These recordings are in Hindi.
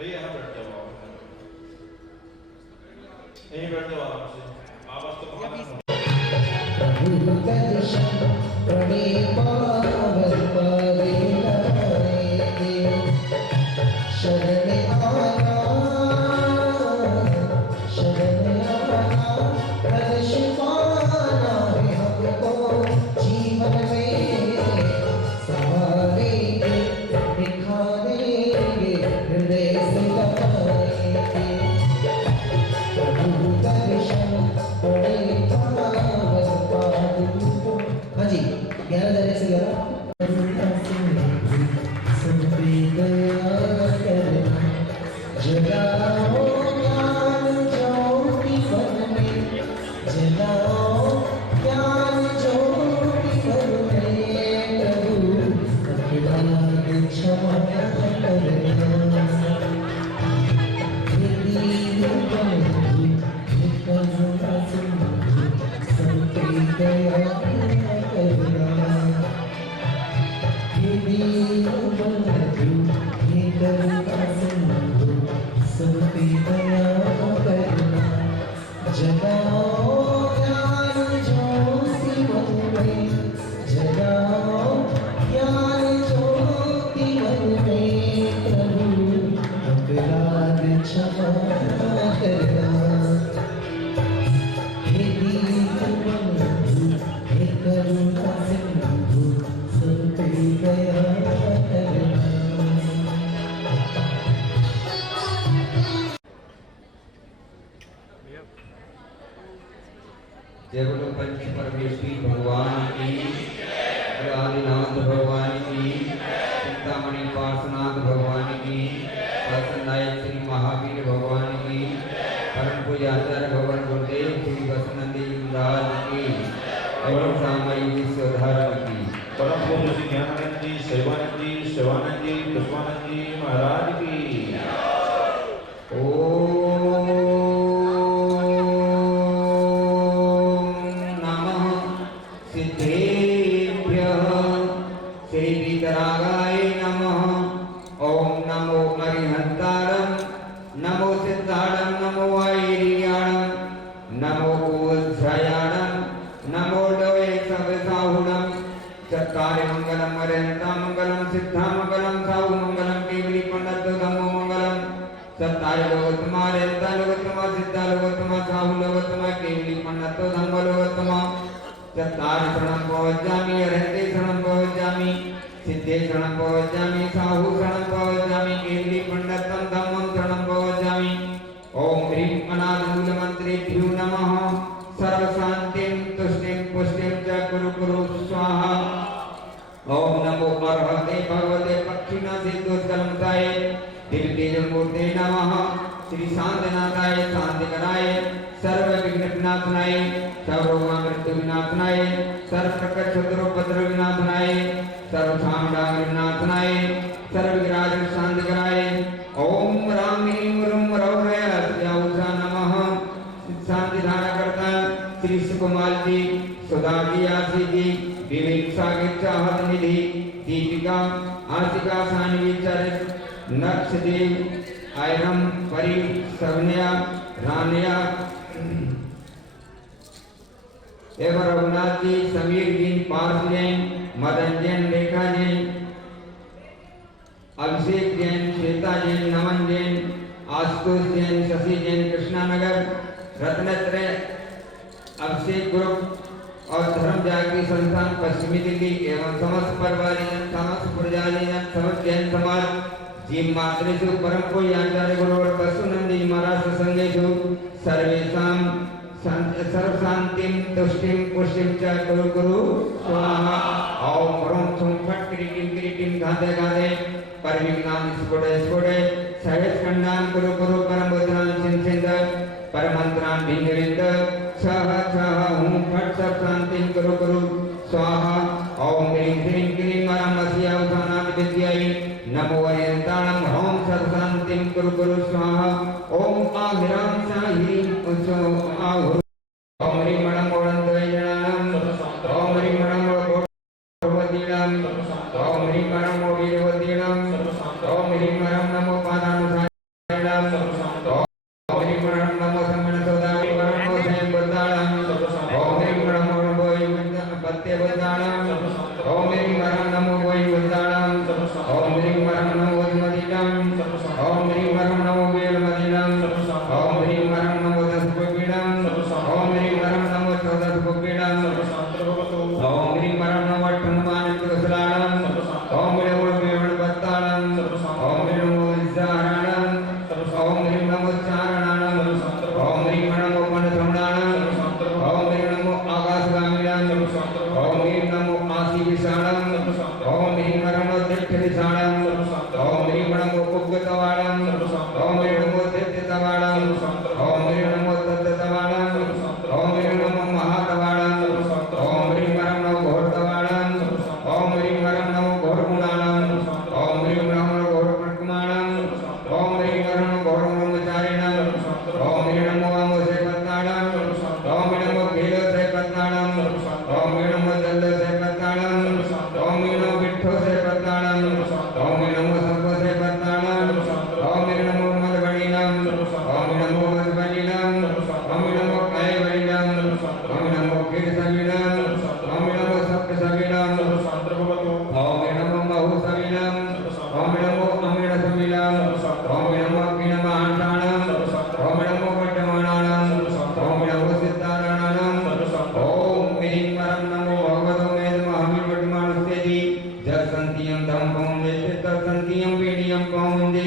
भैया यहाँ बैठ जाओ आप, यहीं बैठ जाओ आराम से, आवाज तो बाहर ना हो। हाँ जी, 11 से 11 जगाओ ज्ञान ज्योति मन में, जगाओ ज्ञान ज्योति मन में, प्रभु अपराध क्षमा करना। हे दीन बंधु, हे करुणा सिंधु, सब पे दया करना। हे दीन बंधु, हे करुणा सिंधु, सब पे दया करना। जगाओ ज्ञान ज्योति मन में, जगाओ ज्ञान ज्योति मन में, प्रभु अपराध क्षमा करना। हे दीन बंधु, हे करुणा सिंधु, सब पे दया करना। जय बोलो पंच परमेश्वरी भगवान की, आदिनाथ भगवान की, चिंतामणि पार्श्वनाथ भगवान की, शासनदायक श्री महावीर भगवान की, परम पूज्य आचार्य भगवान गुरुदेव श्री बसनंदी महाराज की, एवं सामयी विश्वधारण की, परम पूज्य श्री ज्ञानानंद जी, शिवानंद जी, पुष्पानंद जी महाराज की। सिद्धेभ्यः श्री वीतरागाय नमः। ओम नमो अरिहंतारं, नमो सिद्धाणं, नमो आयर्याणं, नमो कूलध्यायाणं, नमो डवे सवसाहुणं। चत्वारि मंगलम अरिहंता मंगलम, सिद्धा मंगलम, साहु मंगलम, केवली पंडित धम्मो मंगलम। चत्वारि लोकोत्तमा अरिहंता लोकोत्तमा, सिद्धा लोकोत्तमा, साहु लोकोत्तमा, केवली पंडित धम्मो लोकोत्तमा। चत्वारि शरणं प्रवज्जामि, अरिहन्ते शरणं प्रवज्जामि, सिद्धे शरणं प्रवज्जामि, साहु शरणं प्रवज्जामि, केवली पंडितं धम्मं शरणं प्रवज्जामि। ओम ह्रीं अनादिमूलमन्त्रेभ्यो नमः। सर्वशान्तिं तुष्टिं पुष्टिं च कुरु कुरु स्वाहा। ओम नमो अर्हते भगवते पक्षिणासिद्धोत्कलमताय दिव्यतेजमूर्ते नमः। श्री शांतिनाथाय, शांतिकराय, सर्वविघ्नविनाशनाय, सर्वमृत्युविनाशनाय, सर्वप्रकटशत्रुपद्रविनाशनाय, सर्वसामदाविनाशनाय, सर्वविघ्नाय शांतिकराय। ओम राम ह्रीं रुं रौरयास्याउषा नमः। शांति धारा करता श्री सुकुमार जी, सुधा जी, आशी जी, विवेक सागर चाहत निधि, दीपिका, आशिका, सानवी, चरित, नक्षदेव, आयरम, परी, सवन्या, रानिया एवं रघुनाथ जी, समीर जी, पार्थ जैन, मदन जैन, रेखा जैन, अभिषेक जैन, श्वेता जैन, नमन जैन, आशुतोष जैन, शशि जैन, कृष्णानगर, रत्नत्रय, अभिषेक ग्रुप और धर्म जागृति संस्थान पश्चिमी दिल्ली एवं समस्त परिवारजन, समस्त प्रजाजन, समस्त जैन समाज जी मातृषु परम पूज्य आचार्य गुरुवर बसुनंदी महाराज संगेषु सर्वेषां सर्वशान्तिं तुष्टिं पुष्टिं च कुरु कुरु स्वाहा। ओम ह्रौं छौं फट् क्रीटिं क्रीटिं गाते गाते परविघ्नान् स्फुटे स्फुटे सहस्रखण्डान् कुरु कुरु परमभद्रान् चिन्तित परमन्त्रान् भिन्न विन्द छः छः हुं फट् सब शान्तिं कुरु कुरु स्वाहा। ओम ह्रीं ह्रीं क्लीं वरमस्यावसानात् विद्यायै नमो अरिहन्ताणं, ह्रौं सर्वशान्तिं कुरु कुरु स्वाहा। ओम आहिरां साहिं उच्चो आहुः। ओम ह्रीं मणं ओणन्द्वयजनानं, ओम ह्रीं मणं ओणवतीनां, ओम ह्रीं मणं ओवीरवतीनां, ओम ह्रीं मणं नमो पादानुसाय। सत्य वदानाम ओम ह्रीं वरं नमो वै वदानाम ओम ह्रीं वरं नमो मदिनाम ओम ह्रीं वरं नमो वेल मदिनाम ओम ह्रीं वरं नमो दशपीडाम ओम ह्रीं वरं नमो चौदशपीडाम ओम ह्रीं वरं नमो अष्टमानित कुशलानाम ओम ह्रीं नमो वेणपत्तानाम ओम ह्रीं नमो विद्याहाराणाम ओम ह्रीं नमो चारणानाम ओम ह्रीं नमो मनसमणानाम ओम ह्रीं नमो आकाशगामिनाम ओम ह्रीं नमो आशीविषाणाम ओम ह्रीं नमो दिष्टविषाणाम ओम ह्रीं नमो उग्गतवाणाम ओम ह्रीं नमो दिष्टतवाणाम ओम ह्रीं नमो तत्तवाणाम ओम ह्रीं नमो महातवाणाम ओम ह्रीं नमो घोरतवाणाम ओम ह्रीं नमो घोरगुणाणाम ओम ह्रीं नमो घोरप्रकुमाणाम ओम ह्रीं नमो घोरब्रह्मचारिणाम ओम ह्रीं नमो अमोसेपत्ताणाम ओम ह्रीं नमो खेलसेपत्ताणाम ओम ह्रीं नमो दल्लसेपत्ताणाम ओम ह्रीं नमो विट्ठोसेपत्ताणाम ओम ह्रीं नमो सर्वसेपत्ताणाम ओम ह्रीं नमो मदगणीनाम ओम ह्रीं नमो मदगणीनाम ओम ह्रीं नमो कैवलीनाम ओम ह्रीं नमो कीर्तवीनाम ओम ह्रीं नमो सप्तसवीनाम ओम ह्रीं नमो बहुसवीनाम ओम ह्रीं नमो अमीणसवीनाम ओम ह्रीं नमो अग्निमांसाणाम ओम ह्रीं नमो वट्टमाणानाम ओम ह्रीं नमो सिद्धारणानाम ओम ह्रीं वरं नमो भगवतो मेदमहमिं वट्टमानस्तेति जसन्तियं धं पौंदे चित्तसन्तियं वीर्यं पौंदे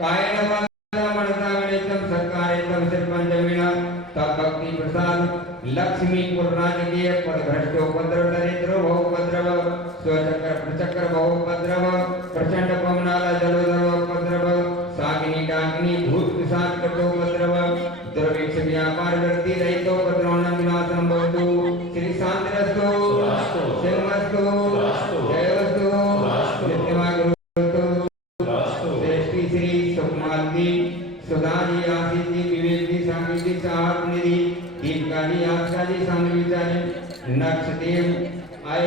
कायेन वाचा मनसा विनितं सत्कारेतं सिरपंचमिना तद्भक्ति प्रसाद लक्ष्मी पुरराजकीय पदभ्रष्टोपद्रव दरिद्रो बहुपद्रव स्वचक्र प्रचक्र बहुपद्रव प्रचंड पवनाला जलोदरोपद्रव सागिनी डाकिनी भूत पिशाच कटोपद्रव दुर्भिक्ष व्यापार व्यक्ति रहितोपद्रवण विनाशं भवतु श्री शांतिरस्तु शिवमस्तु जयवस्तु नित्यमागुरुस्तु श्रेष्ठी श्री सुकुमारी सुधाजी आशीषी विवेकजी सांगीजी साहब निधि दीपकाली आस्काजी सामविचारी नक्षदेव आय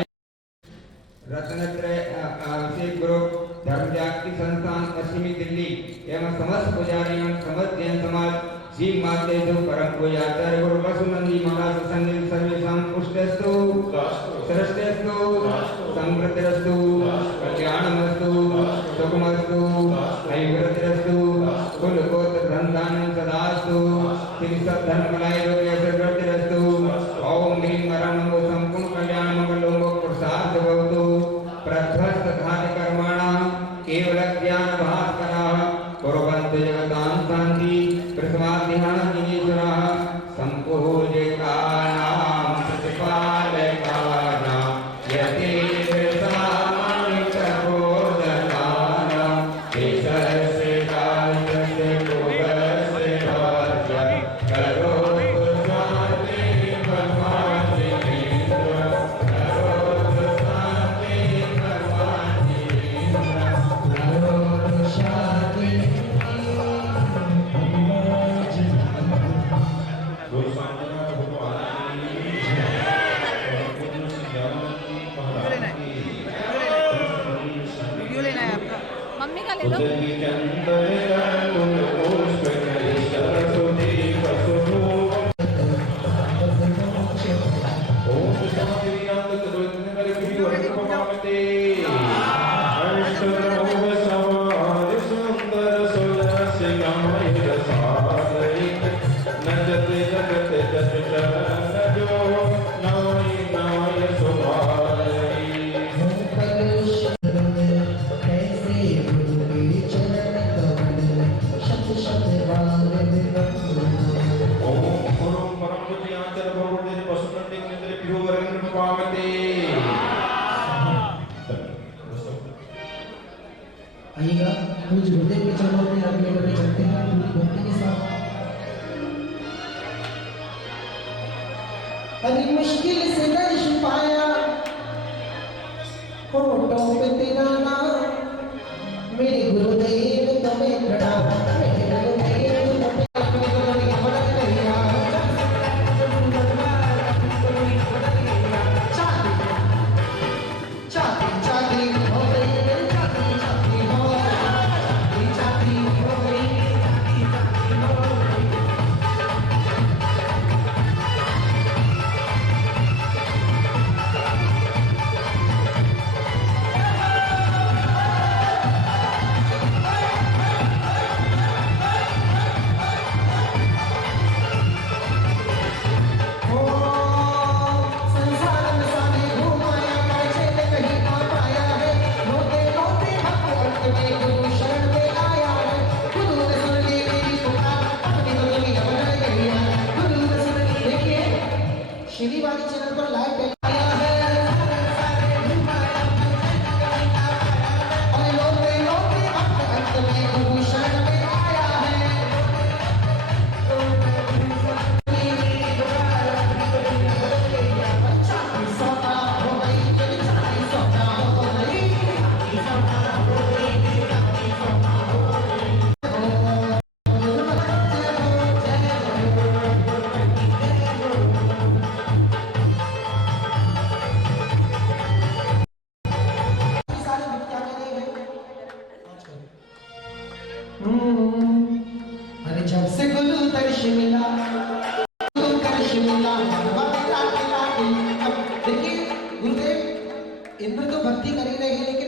रत्नत्रय अभिषेक ग्रुप धर्मजागृति संस्थान पश्चिमी दिल्ली एवं समस्त पुजारी एवं समस्त जैन समाज श्री माते जो परम पूज्य आचार्य गुरु बसुनंदी महाराज संग सर्वेषां पुष्टस्तु श्रेष्ठस्तु समृद्धिरस्तु कल्याणमस्तु सुखमस्तु ऐश्वर्यस्तु कुल गोत्र धनधान्यं सदास्तु श्री सब धर्ममय योगेश्वरस्तु ओम ह्रीं वरं नमो संपूर्ण कल्याण मंगलों प्रसाद भवतु प्रध्वस्त घात कर्माणां केवल ज्ञान भास्कराः कुर्वन्तु जगतां शान्ति प्रसवादिहां जिनेश्वराः सम्पूज्यकानां प्रतिपालकानां यतीन्द्रसामानिकबोधकानां ईश्वरश्रेष्ठास्य कुलश्रेष्ठास्य करोतु शान्ति भगवान् श्रीकृष्ण करोतु शान्ति भगवान् श्रीकृष्ण करोतु शान्ति गुरु सांजना भगवान की पूर्ण श्री ज्ञानवंती महाराज की वीडियो लेना है आपका मम्मी का ले लो उदरी चंदन कुल पुष्प सरस्वती वसुधु ओम शांति अंत दुर्गंधर विवर्त पवते अष्टमो समाद सुंदर सुलस्य गाय रसादयित नजत जगत जत चरण जो नाय नाय सुभारई कैसे गुरु चरण कमल शत शत बार ओम गुरु परम पूज्य आचार्य भगवते वसुनंदी निद्रे विवर्त पवते आइएगा कुछ हृदय के चरणों में आगे बढ़े चलते हैं पूरी भक्ति के साथ। बड़ी मुश्किल से दर्श पाया होठों पे तेरा नाम मेरे गुरुदेव तुम्हें प्रणाम मेरे गुरुदेव तुम्हें चाहती चाहती हो गई चाहती चाहती हो गई चाहती हो गई चाहती हो गई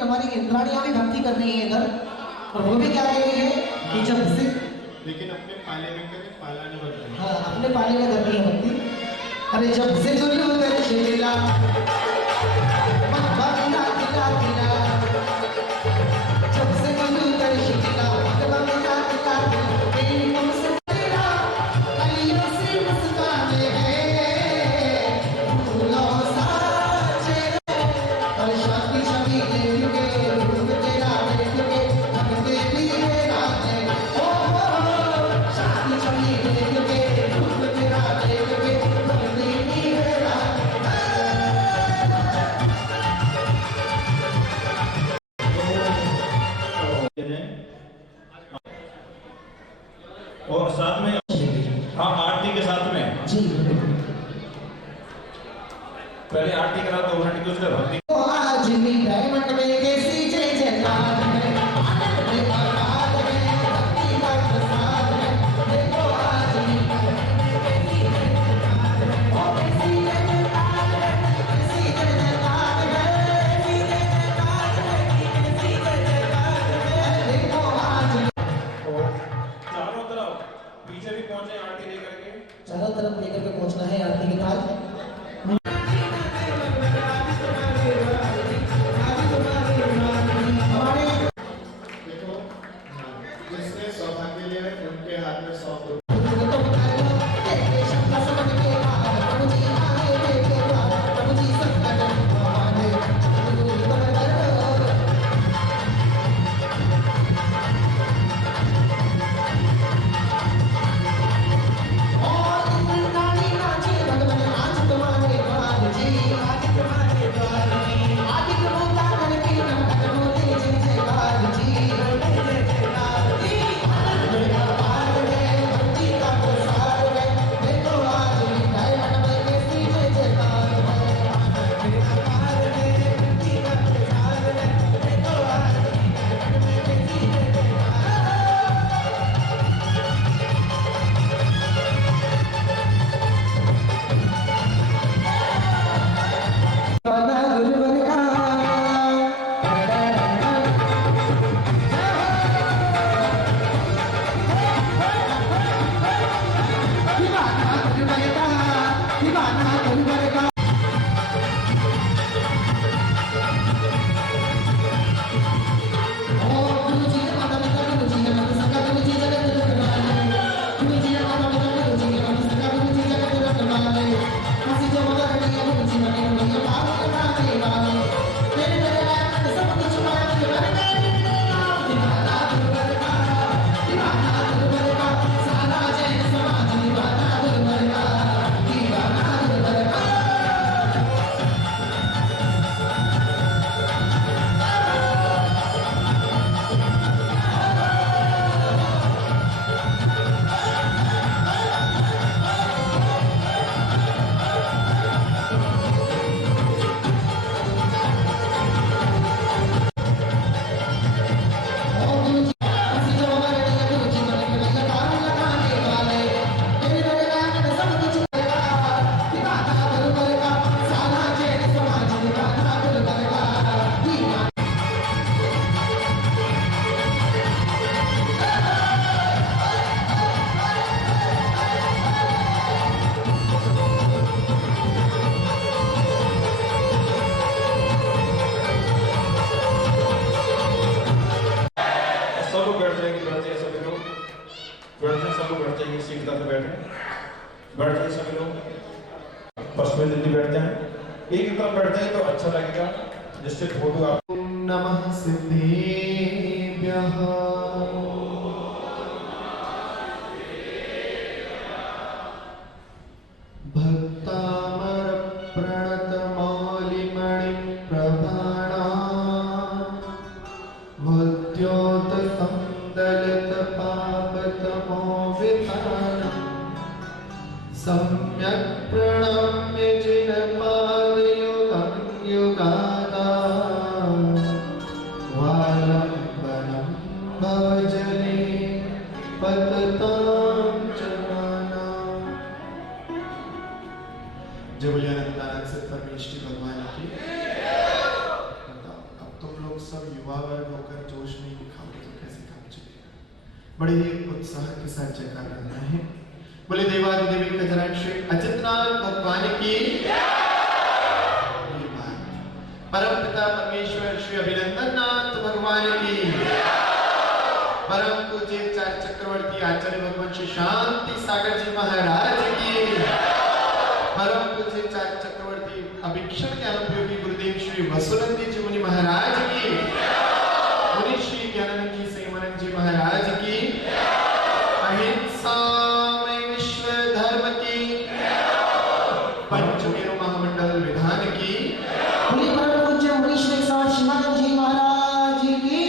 हमारी इंद्राणियां भी भक्ति कर रही है इधर, और वो भी क्या कह रही है कि जब सिख, लेकिन अपने पाले में करें, पाला नहीं बनता है। हाँ अपने पाले में कर रही है भक्ति। अरे जब से दुनिया उधर शेला भगवाना दिला दिला, जब से दुनिया उधर शेला भगवाना दिला दिला, तेरी मुझसे तेरा कलियों से मुस्काने हैं फूलों सा चेहरा, और शादी शबी देखोगे रूप तेरा देखोगे भगते भी राते, ओ शादी शबी देखोगे रूप तेरा देखोगे भगते भी राते। और साथ में हाँ आरती के साथ में जी पहले आरती करा तो घंटे उसका भक्ति तो आज भी डायमंड में कैसी जय जयकार है, आनंद में आबाद है, भक्ति का प्रसाद है, देखो आज भी डायमंड में कैसी जय जयकार है, ओ कैसी जय जयकार है, कैसी जय जयकार है, कैसी जय जयकार है, कैसी जय जयकार है, देखो आज भी। और चारों तरफ पीछे भी पहुंचे आरती लेकर के चारों तरफ लेकर के पहुंचना है आरती के बाद। देखो जिसने सौभाग्य लिया है उनके हाथ में 100 रुपये। बैठ जाइए सभी लोग, फर्स्ट में जल्दी बैठ जाएं, एक तरफ बैठ जाए तो अच्छा लगेगा, जिससे फोटो आप नमः सिद्धेभ्यः भक्तामर प्रणतमौलिमणिं प्रभाणा वद्योत संदलित पापतमो विधानम् सम्यक् प्रणम्य जिनपादयुगं युगानां वालम्बनं भवजने पततां जनानां। जय बोलिए अनंतानंद सत्य परमेश्वरी भगवान की। बताओ अब तुम लोग सब हवावर्ग होकर जोश नहीं दिखाओगे तो कैसे काम चलेगा। बड़े ही उत्साह के साथ जयकार करना है। बोले देवादिदेवी गजराज श्री अचिंतनाथ भगवान की परम पिता परमेश्वर श्री अभिनंदननाथ भगवान की, परम पूज्य चार चक्रवर्ती आचार्य भगवान श्री शांति सागर जी महाराज की, परम पूज्य चार चक्रवर्ती अभिक्षण ज्ञानोपयोगी गुरुदेव श्री वसुनंदी जी मुनि महाराज की, मुनि श्री ज्ञानानंद जी संयमानंद जी महाराज की, अहिंसा में विश्व धर्म की, पंचमेरु महामंडल विधान की, बोले परम पूज्य मुनि श्री शिवानंद जी महाराज की,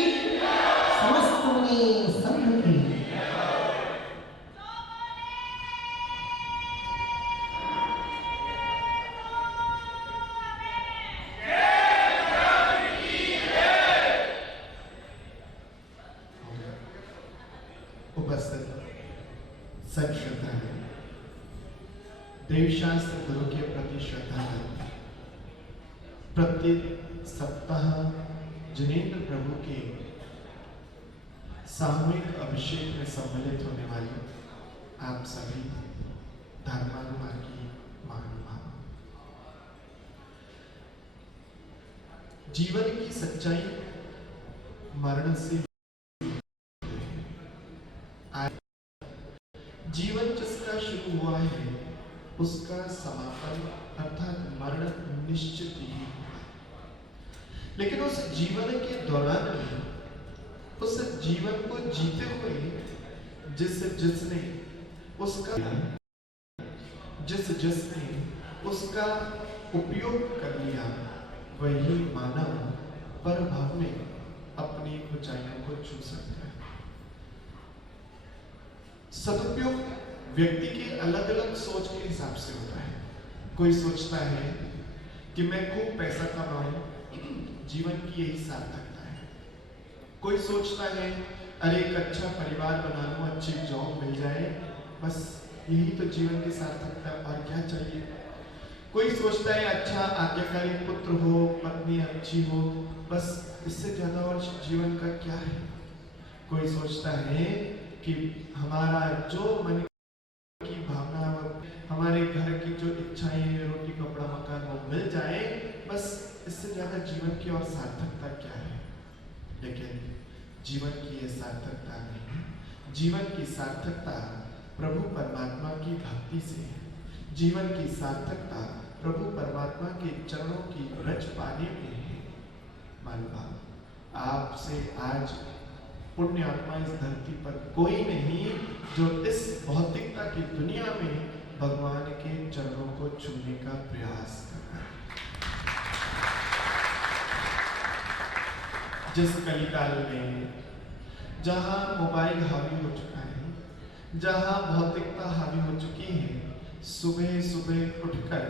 समस्त मुनि संघ की। उपस्थित सब श्रद्धालु, देवशास्त्र गुरु के प्रति श्रद्धा करते, प्रत्येक सप्ताह जिनेंद्र प्रभु के सामूहिक अभिषेक में सम्मिलित होने वाले आप सभी धर्मानुरागी महानुभाव, जीवन की सच्चाई मरण से, जीवन जिसका शुरू हुआ है उसका समापन अर्थात मरण निश्चित ही हुआ, लेकिन उस जीवन के दौरान उस जीवन को जीते हुए जिसने उसका उपयोग कर लिया, वही मानव पर भाव में अपनी ऊंचाइयों को छू सकता है। सदुपयोग व्यक्ति की अलग अलग सोच के हिसाब से होता है। कोई सोचता है कि मैं खूब पैसा कमाऊं, जीवन की यही सार्थकता है। कोई सोचता है अरे एक अच्छा परिवार बना लूं, अच्छी जॉब मिल जाए, बस यही तो जीवन की सार्थकता, और क्या चाहिए। कोई सोचता है अच्छा आज्ञाकारी पुत्र हो, पत्नी अच्छी हो, बस इससे ज्यादा और जीवन का क्या है। कोई सोचता है कि हमारा जो मन की भावना, हमारे घर की जो इच्छाएं, रोटी कपड़ा मकान वो मिल जाए, बस इससे ज्यादा जीवन की और सार्थकता क्या है। लेकिन जीवन की ये सार्थकता नहीं, जीवन की सार्थकता प्रभु परमात्मा की भक्ति से है। जीवन की सार्थकता प्रभु परमात्मा के चरणों की रज पाने में है। मालवा आपसे आज पुण्य आत्मा इस धरती पर कोई नहीं जो इस भौतिकता की दुनिया में भगवान के चरणों को छूने का प्रयास कर रहा है। जिस कलिकाल में जहां मोबाइल हावी हो चुका है, जहां भौतिकता हावी हो चुकी है, सुबह सुबह उठकर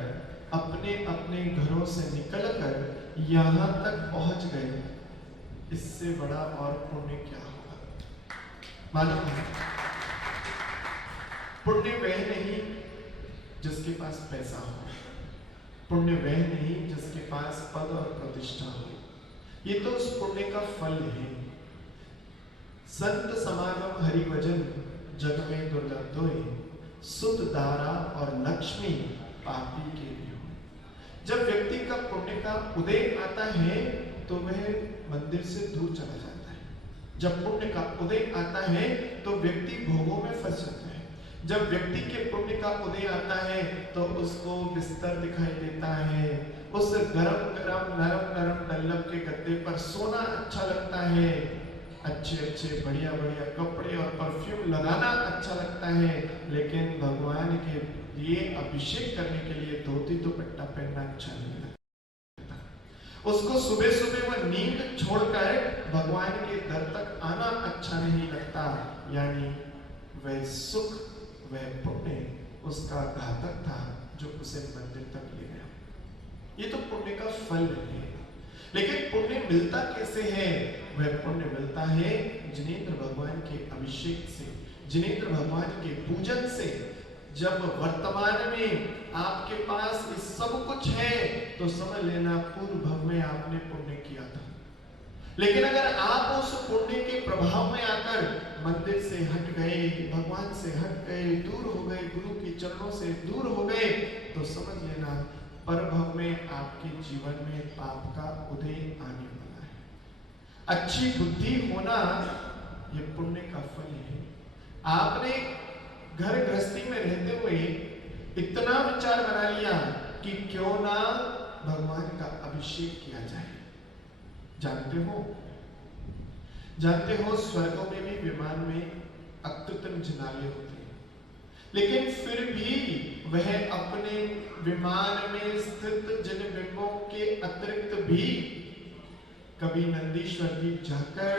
अपने अपने घरों से निकलकर यहां तक पहुंच गए, इससे बड़ा और पुण्य क्या होगा। मालूम है, पुण्य वह नहीं जिसके पास पैसा हो, पुण्य वह नहीं जिसके पास पद और प्रतिष्ठा हो, ये तो उस पुण्य का फल है। संत समागम हरि भजन जग में दुर्लभ दोए, सुत दारा और लक्ष्मी पापी के लिए। जब व्यक्ति का पुण्य का उदय आता है तो वह मंदिर से दूर चला जाता है। जब पुण्य का उदय आता है तो व्यक्ति भोगों में फंस जाता है। जब व्यक्ति के पुण्य का उदय आता है तो उसको बिस्तर दिखाई देता है, उस गरम गरम नरम नरम डल्लब के गद्दे पर सोना अच्छा लगता है, अच्छे अच्छे बढ़िया बढ़िया कपड़े और परफ्यूम लगाना अच्छा लगता है, लेकिन भगवान के लिए अभिषेक करने के लिए धोती दुपट्टा पहनना अच्छा नहीं लगता। उसको सुबह सुबह वह नींद छोड़कर भगवान के दर तक आना अच्छा नहीं लगता। यानी वह सुख, वह पुण्य उसका घातक था जो उसे मंदिर तक ले गया। ये तो पुण्य का फल है। लेकिन पुण्य मिलता कैसे है? वह पुण्य मिलता है जिनेंद्र भगवान के अभिषेक से, जिनेंद्र भगवान के पूजन से। जब वर्तमान में आपके पास ये सब कुछ है तो समझ लेना पूर्व भव में आपने पुण्य किया था। लेकिन अगर आप उस पुण्य के प्रभाव में आकर मंदिर से हट गए, भगवान से हट गए, दूर हो गए, गुरु के चरणों से दूर हो गए, तो समझ लेना परभव में आपके जीवन में पाप का उदय आने वाला है। अच्छी बुद्धि होना ये पुण्य का फल है। आपने घर गृहस्थी में रहते हुए इतना विचार बना लिया कि क्यों ना भगवान का अभिषेक किया जाए। जानते हो स्वर्गों में भी विमान में अत्युत्तम जिनाले होते हैं, लेकिन फिर भी वह अपने विमान में स्थित जिन बिंबों के अतिरिक्त भी कभी नंदीश्वर भी जाकर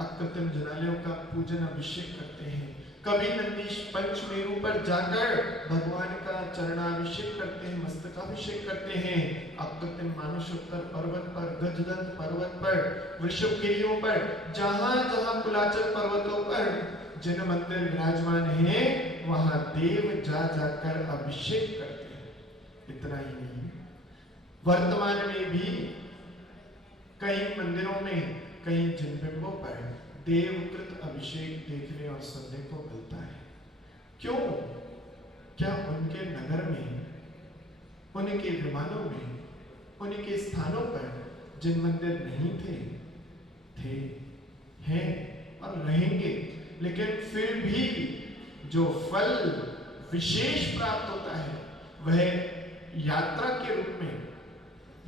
अत्युत्तम जिनालयों का पूजन अभिषेक करते हैं, कभी नंदीश पंचमेरु पर जाकर भगवान का चरणाभिषेक करते हैं, मस्तकाभिषेक करते हैं। अत्युत्तम मानसोत्तर पर्वत पर, गजदंत पर्वत पर, वृषभगिरियों पर, जहां जहां कुलाचल पर्वतों पर जिन मंदिर विराजमान हैं, वहां देव जा जाकर अभिषेक करते हैं। इतना ही नहीं, वर्तमान में भी कई मंदिरों में कई जिन बिंबों पर देवकृत अभिषेक देखने और सुनने को मिलता है। क्यों? क्या उनके नगर में, उनके विमानों में, उनके स्थानों पर जिन मंदिर नहीं थे, हैं और रहेंगे, लेकिन फिर भी जो फल विशेष प्राप्त होता है वह यात्रा के रूप में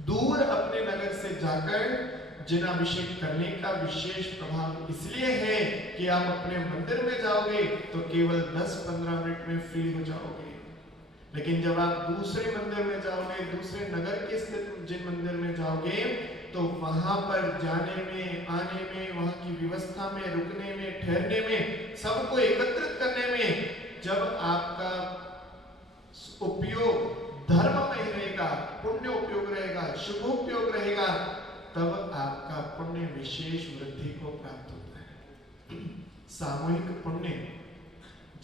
दूर अपने नगर से जाकर जिनाभिषेक करने का विशेष प्रभाव इसलिए है कि आप अपने मंदिर में जाओगे तो केवल 10-15 मिनट में फ्री हो जाओगे, लेकिन जब आप दूसरे मंदिर में जाओगे, दूसरे नगर के स्थित जिन मंदिर में जाओगे, तो वहां पर जाने में, आने में, वहां की व्यवस्था में, रुकने में, ठहरने में, सबको एकत्रित करने में, जब आपका उपयोग धर्म में रहेगा, पुण्य उपयोग रहेगा, शुभ उपयोग रहेगा, तब आपका पुण्य विशेष वृद्धि को प्राप्त होता है। सामूहिक पुण्य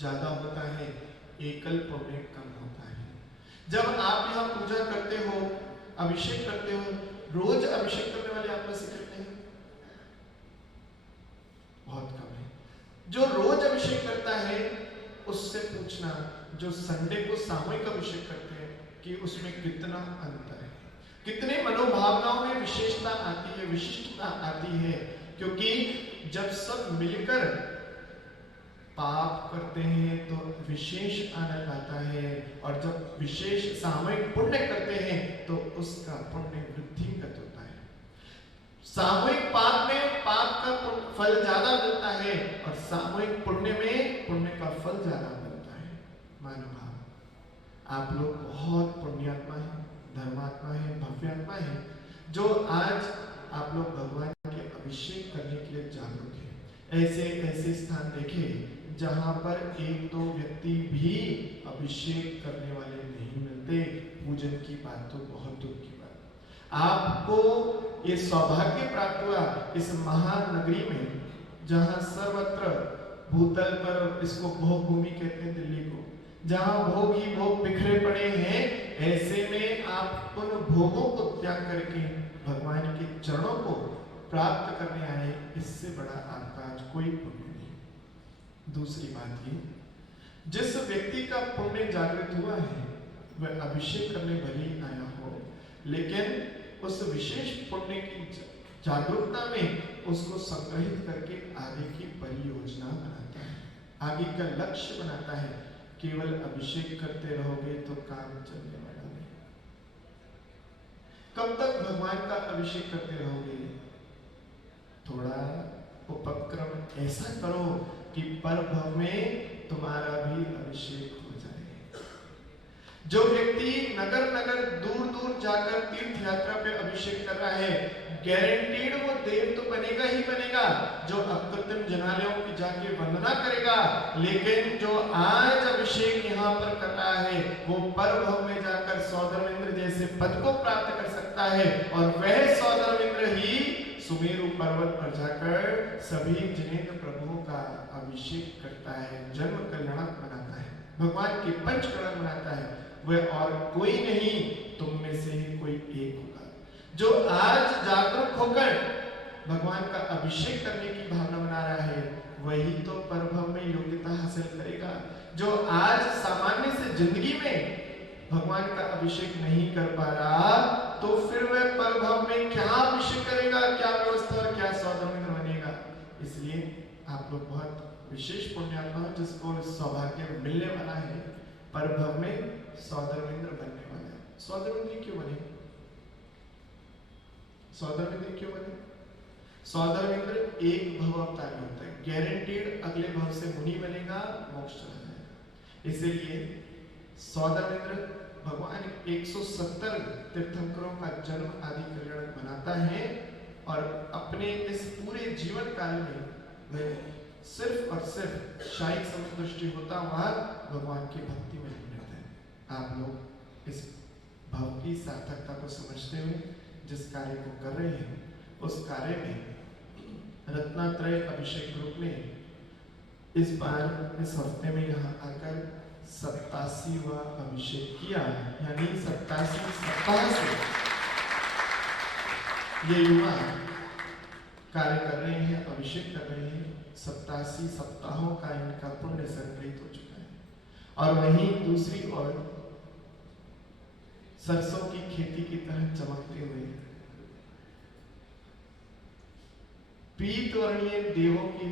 ज्यादा होता है, एकल पुण्य कम होता है। जब आप यहाँ पूजा करते हो, अभिषेक करते हो, रोज अभिषेक करने वाले आप में से कितने हैं? बहुत कम है। जो रोज अभिषेक करता है उससे पूछना, जो संडे को सामूहिक अभिषेक करते हैं, कि उसमें कितना अंतर है, कितने मनोभावनाओं में विशेषता आती है, विशिष्टता आती है। क्योंकि जब सब मिलकर पाप करते हैं तो विशेष आनंद आता है, और जब विशेष सामूहिक पुण्य करते हैं तो उसका पुण्य वृद्धिगत होता है। सामूहिक पाप में पाप का फल ज्यादा मिलता है, और सामूहिक पुण्य में पुण्य का फल ज्यादा मिलता है। मानव आप लोग बहुत पुण्यात्मा हैं, धर्मात्मा है, भव्यात्मा है, जो आज आप लोग भगवान के अभिषेक करने के लिए जागरूक हैं। ऐसे ऐसे स्थान देखे जहां पर एक दो व्यक्ति भी अभिषेक करने वाले नहीं मिलते, पूजन की बात तो बहुत दूर की बात। आपको ये सौभाग्य प्राप्त हुआ इस महान नगरी में, जहां सर्वत्र भूतल पर, इसको भोग भूमि कहते हैं दिल्ली को, जहां भोग ही भोग बिखरे पड़े हैं, ऐसे में आप उन भोगों को त्याग करके भगवान के चरणों को प्राप्त करने आए, इससे बड़ा आपका आज कोई पुण्य नहीं। दूसरी बात ये, जिस व्यक्ति का पुण्य जागृत हुआ है वह अभिषेक करने भले ही आया हो, लेकिन उस विशेष पुण्य की जागरूकता में उसको संग्रहित करके आगे की परियोजना बनाता है, आगे का लक्ष्य बनाता है। केवल अभिषेक करते रहोगे तो काम चलने वाला नहीं। कब तक भगवान का अभिषेक करते रहोगे? थोड़ा उपक्रम ऐसा करो कि परभव में तुम्हारा भी अभिषेक हो जाए। जो व्यक्ति नगर नगर दूर दूर जाकर तीर्थ यात्रा पे अभिषेक कर रहा है, गारंटीड वो देव तो बनेगा ही बनेगा, जो अत्युत्तम जनालयों की जाके वंदना करेगा। लेकिन जो आज अभिषेक यहाँ पर कर रहा है वो परभव में जाकर सौधर्मेंद्र जैसे पद को प्राप्त कर सकता है, और वह सौधर्मेंद्र ही सुमेरु पर्वत पर जाकर सभी जिनेन्द्र प्रभुओं का अभिषेक करता है, जन्म कल्याणक बनाता है, भगवान के पंचकरण बनाता है। वह और कोई नहीं, तुम में से ही कोई एक होगा, जो आज जागरूक होकर भगवान का अभिषेक करने की भावना बना रहा है, वही तो परभव में योग्यता हासिल करेगा। जो आज सामान्य से जिंदगी में भगवान का अभिषेक नहीं कर पा रहा, तो फिर वह परभव में क्या अभिषेक करेगा, क्या व्यवस्था और क्या सौदामित्र बनेगा। इसलिए आप लोग बहुत विशेष पुण्यात्मा हो, जिसको सौभाग्य मिलने वाला है, परभव में सौदामित्र बनने वाला है। सौदामित्र क्यों बने? सौदामित्र क्यों बने? सौदामित्र एक भव अवतारी होता है, गारंटीड अगले भव से मुनि बनेगा, मोक्ष चला जाएगा। इसीलिए सौदामित्र भगवान 170 तीर्थंकरों का जन्म आदि कल्याण बनाता है, और अपने इस पूरे जीवन काल में वह सिर्फ और सिर्फ शाही समदृष्टि होता हुआ भगवान की भक्ति में रहता है। आप लोग इस भाव की सार्थकता को समझते हुए जिस कार्य को कर रहे हैं, उस कार्य में रत्नात्रय अभिषेक ग्रुप ने इस बार इस हफ्ते में यहाँ आकर 87वां अभिषेक किया, यानी 87 सप्ताह से ये युवा कार्य कर रहे हैं, अभिषेक कर रहे हैं। 87 सप्ताहों का इनका पुण्य संग्रहित हो चुका है। और वहीं दूसरी ओर सरसों की खेती की तरह चमकते हुए पीत वर्णीय देवों की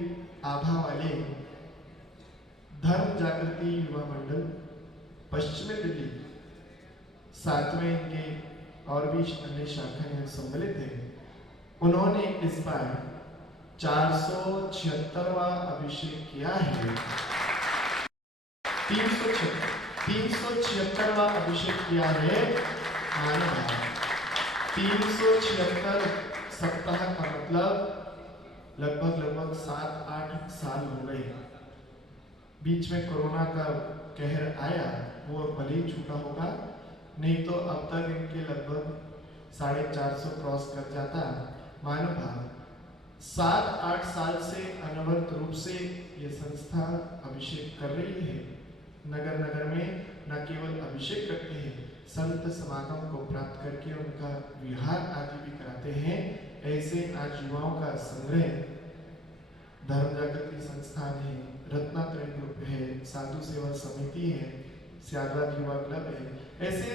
आभा वाले धर्म जागृति युवा मंडल पश्चिमी दिल्ली, सातवें इनके और भी अन्य शाखाएं सम्मिलित हैं, उन्होंने इस बार 476वां अभिषेक किया है। 376वां अभिषेक किया है। 376 सप्ताह का मतलब लगभग 7-8 साल हो गए। बीच में कोरोना का कहर आया, वो भले ही छूटा होगा, नहीं तो अब तक इनके लगभग 450 क्रॉस कर जाता। मानो भाव 7-8 साल से अनवरत रूप से ये संस्था अभिषेक कर रही है। नगर नगर में न केवल अभिषेक करते हैं, संत समागम को प्राप्त करके उनका विहार आदि भी कराते हैं। ऐसे आज युवाओं का संग्रह धर्म जागृति संस्थान है, रत्नात्रय ग्रुप है, साधु सेवा समिति है, स्यादात युवा क्लब है। ऐसे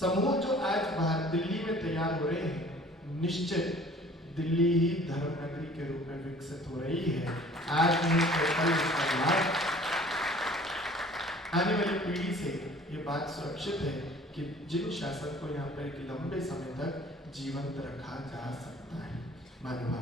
समूह जो आज बाहर दिल्ली में तैयार हो रहे हैं, निश्चित दिल्ली ही धर्म नगरी के रूप में विकसित हो रही है। आज नहीं तो कल इसका लाभ आने वाली पीढ़ी से ये बात सुरक्षित है कि जिन शासन को यहाँ पर एक लंबे समय तक जीवंत रखा जा सकता है। मानव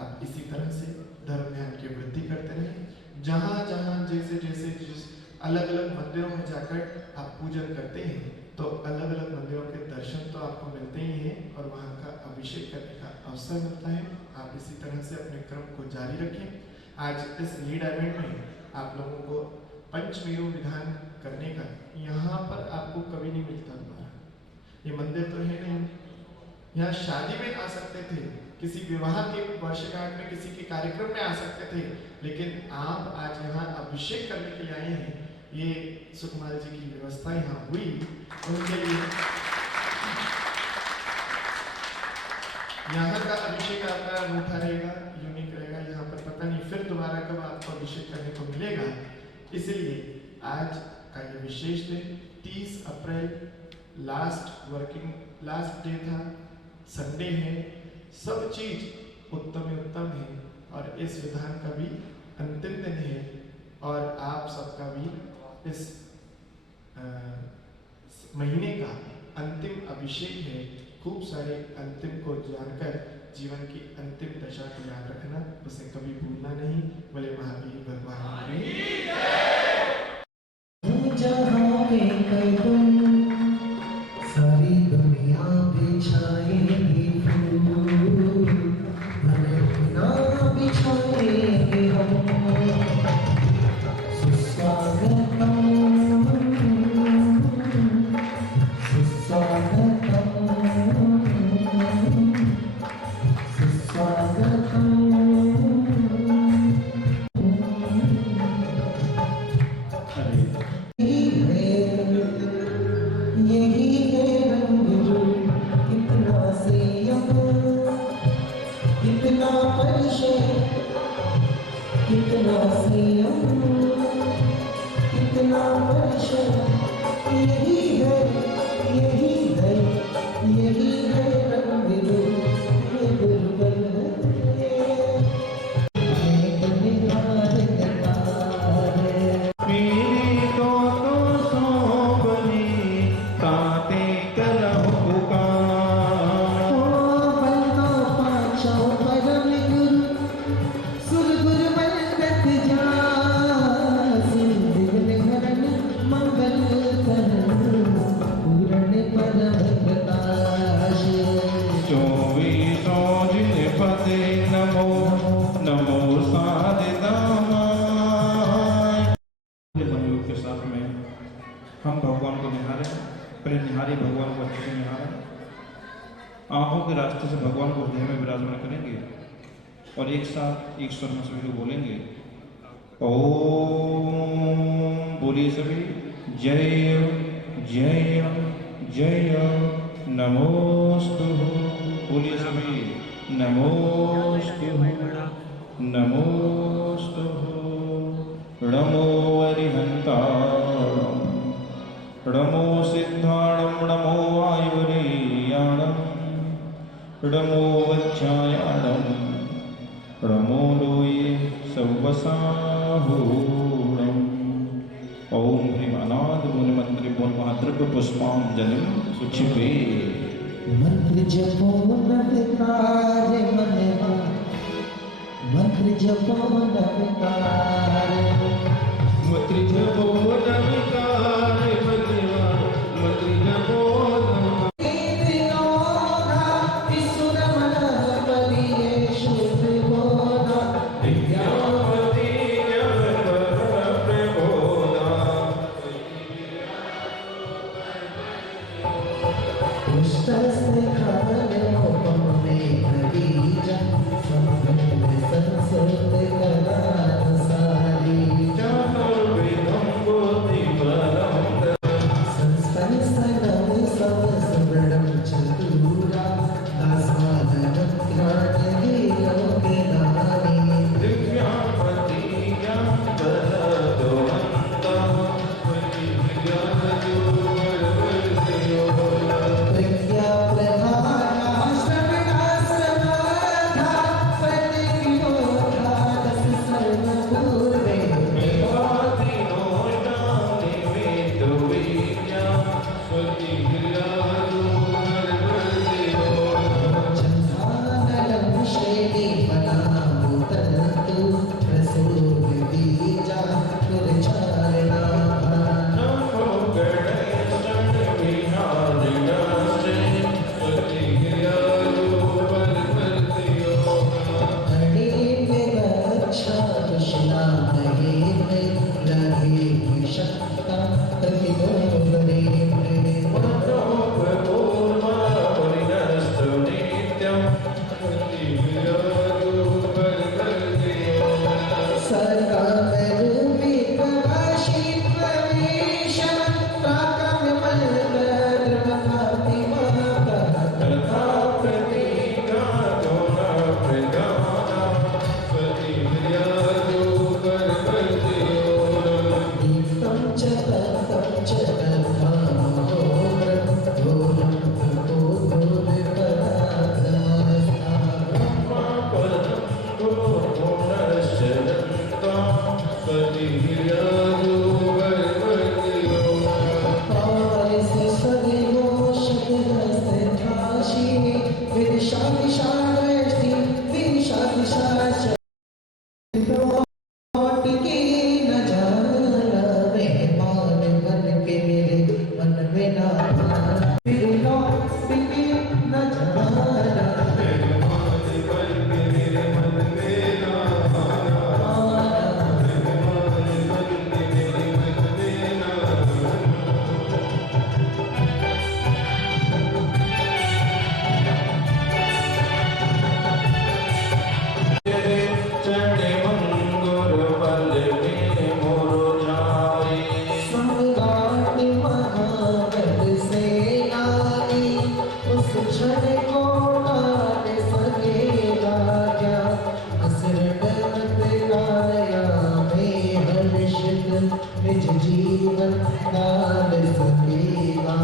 आप इसी तरह से धर्म ध्यान की वृद्धि करते रहें। जहाँ जहाँ जैसे जैसे जिस अलग अलग मंदिरों में जाकर आप पूजन करते हैं, तो अलग अलग मंदिरों के दर्शन तो आपको मिलते ही हैं और वहाँ का अभिषेक करने का अवसर मिलता है। आप इसी तरह से अपने क्रम को जारी रखें। आज इस लीड इवेंट में आप लोगों को पंचमेरु विधान करने का यहाँ पर आपको कभी नहीं मिलता दोबारा। ये मंदिर तो है नहीं, यहाँ शादी में आ सकते थे, किसी विवाह के वर्षगांठ में किसी के कार्यक्रम में आ सकते थे, लेकिन आप आज यहाँ अभिषेक करने के लिए आए हैं। ये सुकुमार जी की व्यवस्था यहाँ हुई उनके लिए। यहाँ का अभिषेक आपका अनूठा रहेगा, यूनिक रहेगा। यहाँ पर पता नहीं फिर दोबारा कब आपको अभिषेक करने को मिलेगा। इसलिए आज का ये विशेष दिन 30 अप्रैल लास्ट डे था, संडे है। सब चीज उत्तम है और इस विधान का भी अंतिम दिन है और आप सबका भी इस महीने का अंतिम अभिषेक है। खूब सारे अंतिम को जानकर जीवन की अंतिम दशा को याद रखना, उसे कभी भूलना नहीं। बोले महावीर भगवान की जहाँ पे कदम सारी दुनिया बिछाएगी फूल, भले बिना बिछाएंगे हम। सुस्वागतम सुस्वागतम सुस्वागतम। आंखों के रास्ते से भगवान को हृदय में विराजमान करेंगे और एक साथ एक स्वर में सभी लोग बोलेंगे ओम। बोलिए सभी जय जय जय नमोस्तुः। बोलिए सभी नमोस्तुः नमोस्तुः। नमो अरिहन्ताणं नमो सिद्धाणं नमो आयुर्याणं नमो वज्रायाणं नमो लोये सवसाहूणम्। ओम ह्रीं अनाद मूलमंत्री बोल महाद्रव्य पुष्पांजलिं सुक्षिपे। मंत्र जपो न विकारे मनवा, मंत्र जपो न विकारे, मंत्र जपो न विकारे मनवा, मंत्र जपो न विकारे। ईश्वर मन बलिये शुद्ध बोधा, विद्यावती ज्ञान प्रबोधा। पुष्टस्य खाले उपम में खदीजा, संभल संसत करान सारी। चतुर्विधं बुद्धिबलं संस्तन सनम सब सुब्रडम चतुरा, दासानम ज्ञानहीनो ज्ञानी। दिव्यापति ज्ञान बलदोहन्तं प्रज्ञा प्रधाना श्रवणा समाधा, प्रतिविरोधा दस सर्वपूर्वे। चंद्रानलं श्रेणी बनामुतन्तु, प्रसूति बीजा कुरचारणा। निज जीवन दान सकेगा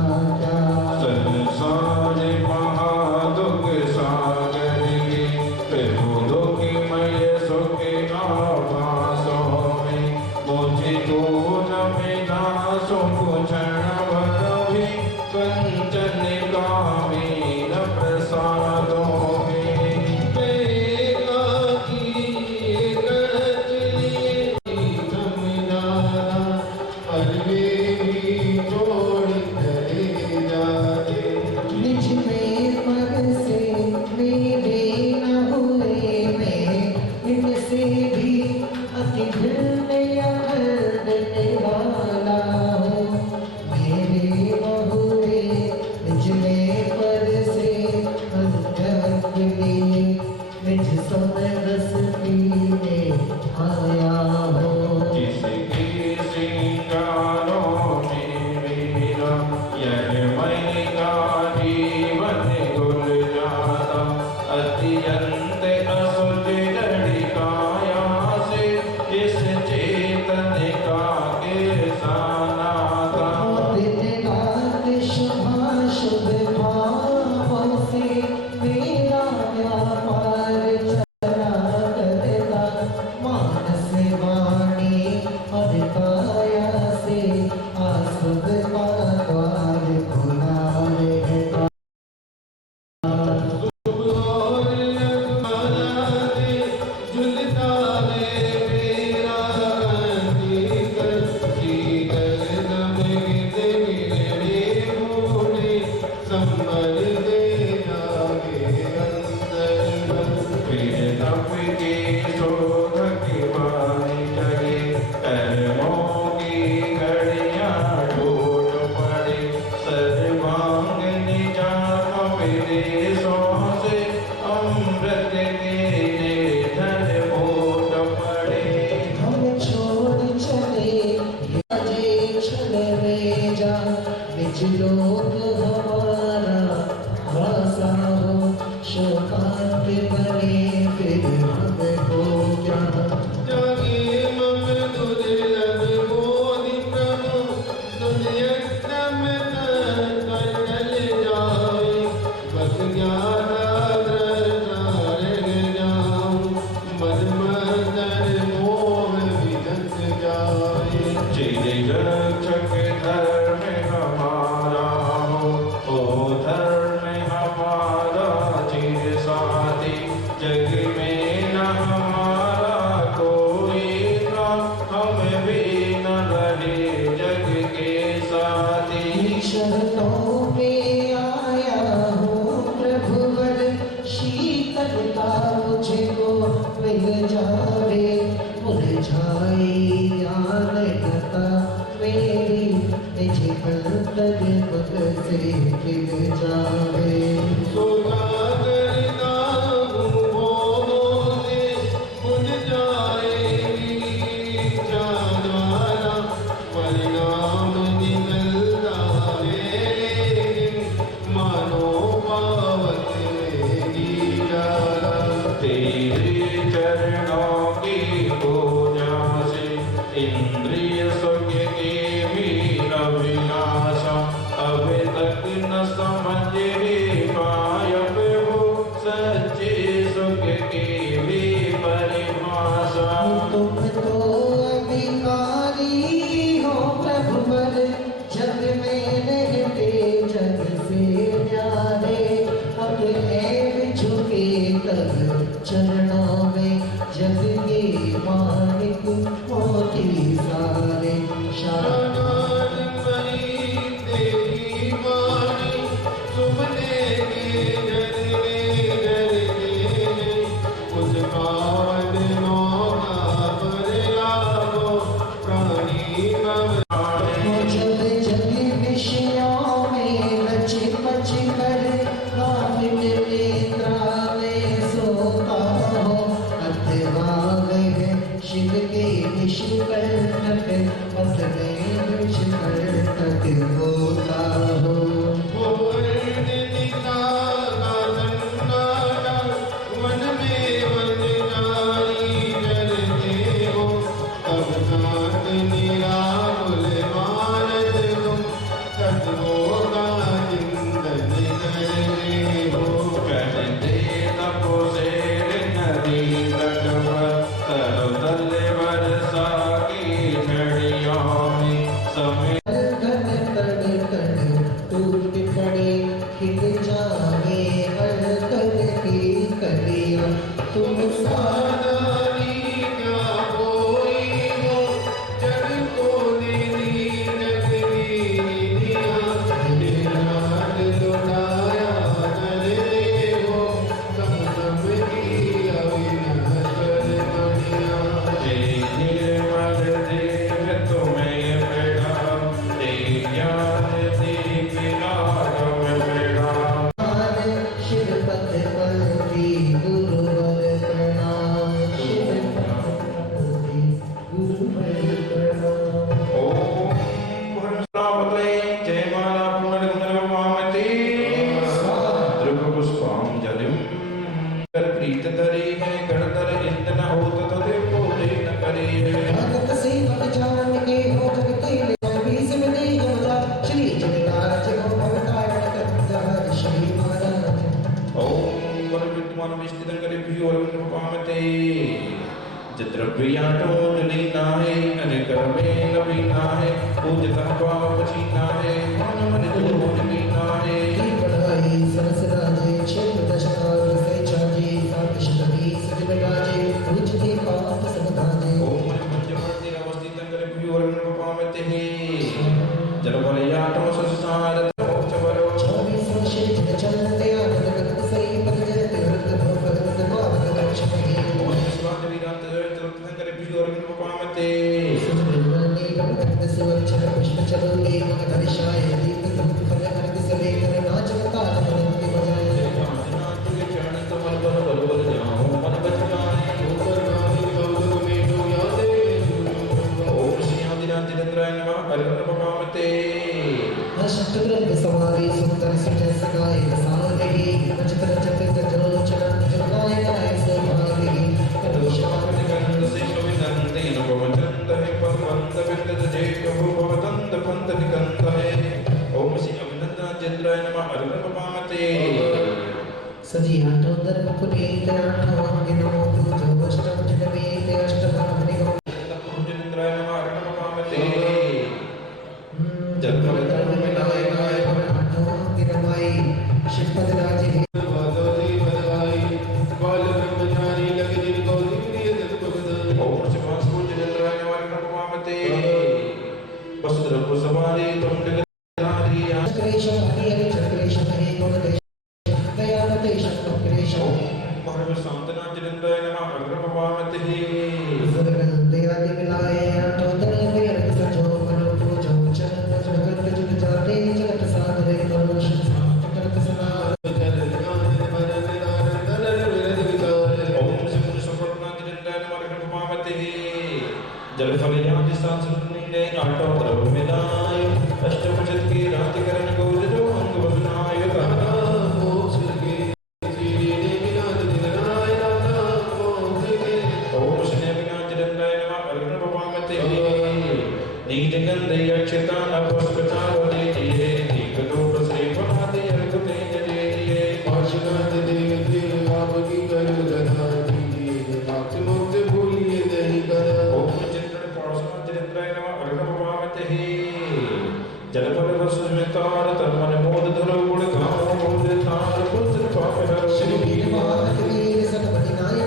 क्या। संसार महादुख सागर के प्रभु दुखमय सुख आभासों में मुझे को न मिला सुख क्षण भर भी कंचन कामी न प्रसाद चरणों में जग के मालिक मोती सारे जब जग विषयों में रच पच कर गामिन निद्रा में सोता हो अथवा वह शिव के विष्णु कंटक पथ में विष कंटक होता हो टूट पड़े खिल जाए अलकल की कलियां तुम सादानी क्या कोई हो जग को नीली नगरी दिलार लुटाया नर देवो तम तम की अविनाशर मणिया निर्मल देव तुम्हें बेड़ा ज्ञान दीप नाम बेड़ा शिव पद पल्लवी गुरुवर प्रणाम शिव पद पल्लवी गुरुवर प्रणाम ओम हरस्तावते जय माला पुनर्गुणवामते ध्रुव पुष्पांजलिं कर प्रीत धरी है गणधर इंदन होत तदे पोते न करे भगत सेवक जान के हो जगते बीस में जमला श्री जगन्नाथ को भवतारण कर श्री महाराज ओम विद्वान विष्णुदं करे भी और पामते द्रव्याटो लीना है अनेकर में लवीना है पूजता पाप चीना है मन मन दूर लीना है की बढ़ाई सरस राजे क्षेत्र दशकार से चाजे सात शतवी सजन गाजे पूजते पाप सब गाजे ओम पंचमर्ति अवस्थितं करे भी और पामते जल बलयाटो संसार मोक्ष बलो 24 वर्षे जग चलते आनंद सही पद जलते वृद्ध भगवत भाव दर्शने ओम स्वाद विराट तरत्न करे भी और पामते सुजननी गणपत सुवक्षर पुष्प चलोगे मग दर्शाय दीप धूप फल अर्घ सवे कर नाचता नृत्य बजाए नाथ के चरण कमल पर बल बल जाओ मन बचनाए ऊपर नामी गौर में डो यादे ओम श्री आदिनाथ निरंतराय नमः हरिवर्ण पामते अष्टग्रंथ सवारी सुंदर सुजय सगाए सारगी नचतर चतर जलो चरण जगाए गाए सभागी करोशान गंध से कविनंदे नववचंद है पवंत विंद जेठ हो भवतंत पंत निकंत है ओम श्री अभिनंदन चंद्राय नमः हरिवर्ण पामते सजी आठो दर्भ पुनीत आठो अंगिनो जो अष्टम जगवीत अष्टम निगम चंद्राय नमः हरिवर्ण पामते जब धर्म मिलाए गाए आठो अंगिनमाई शिवपद राजे ओम श्री वासुदेव चंद्राय नमः हरिवर्ण पामते वस्त्र पुष्पाले तुम जगदारी चक्रेश हरि हरि चक्रेश हरि गुण देश दयावते शक्ति क्रेश परम शांतना चंद्राय नमः हरिवर्ण पामते दयादि मिलाए आठो दर्भ में अर्घ सजो करो पूजो चरण जगत जुग जाते जगत सागरे करो शांत करत सदा ओम श्री पुरुषोत्तम चंद्राय नमः हरिवर्ण पामते जल फल यादि सांसुनि ने आठो द्रव मिलाय अष्टभुज की राति करण गोज जो अंग वसनाय कहा ओम श्री अविनाश चंद्राय नमः हरिवर्ण पामते नीज गंधे अक्षता नपस्कचारो देतिये निकटो प्रसे पनाते अर्घ तेज देतिये ओम चंद्र पार्श्व चंद्राय नमः हरिवर्ण पामते जल फल वसुमितार तमन मोद धरो गुण गाओ मोद तार पुत्र पाप हर श्री वीरवान वीर सतपति नायक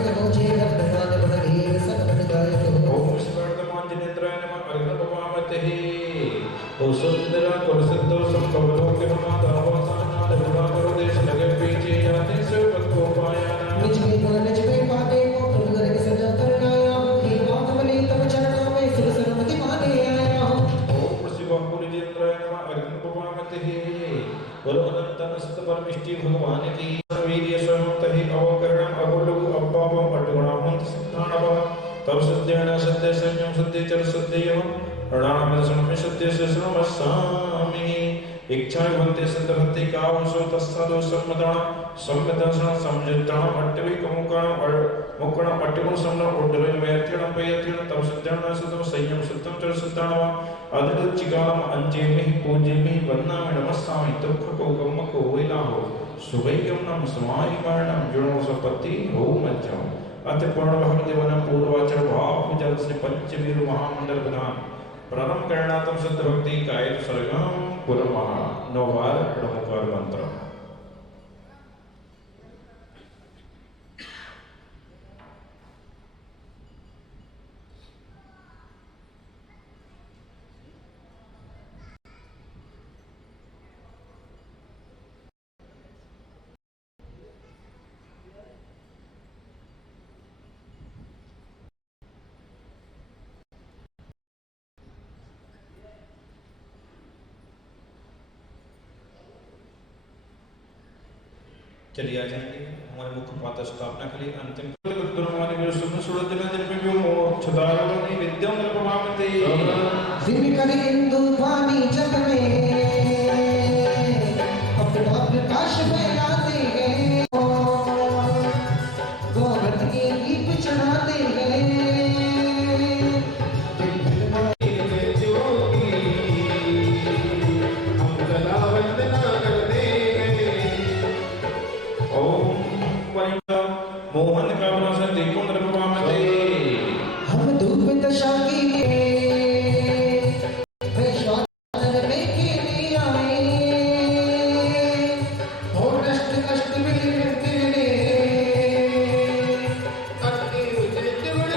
जी भगवान की वीर्य स्वयं तहि अवकरणम अगुलगु अपापम अटगुणामंत सिद्धानव तब सिद्धेन सद्य संयम सद्य चर सद्य यम प्रणाम में सद्य से श्रमस्वामी इच्छा भक्ति सिद्ध भक्ति काव सो तत्साधु सम्मदण सम्मदण समझतण अट्टवी कमुकण मुकण अट्टगुण सम्न उड्डवे मैत्रिण पयत्रिण तब सिद्धेन सद्य संयम सत्यम चर सद्धानव अद्भुतचिकाम अंजेमि पूज्यमि वन्नामि नमस्सामि दुःखको गमको वैलाहो सुभैगम नम समाहि मरणम जुणो सपत्ति हो मज्जम अत पूर्ण भक्तिवन पूर्वाचर भाव जल से पंचवीर महामंडल विधान प्रारंभ करणातम सिद्ध भक्ति कायत सर्गम पुरमः नववार नमोकार मंत्र चलिए आ जाएंगे हमारे मुख्य पात्र स्थापना के लिए अंतिम गुरुवानी गुरु सुन सुरत दिन में भी मोक्षदारवनी विद्यम निर्पमामते जिनकर इंदु ध्वनि जग में अपना प्रकाश फैलाते हैं गोवर्धन के दीप चढ़ाते हैं मोहन का से देखो निर्पमामते हम धूप दशा की वैश्वानर में खेले आए और कष्ट कष्ट में गिरने अग्नि उज्जत बड़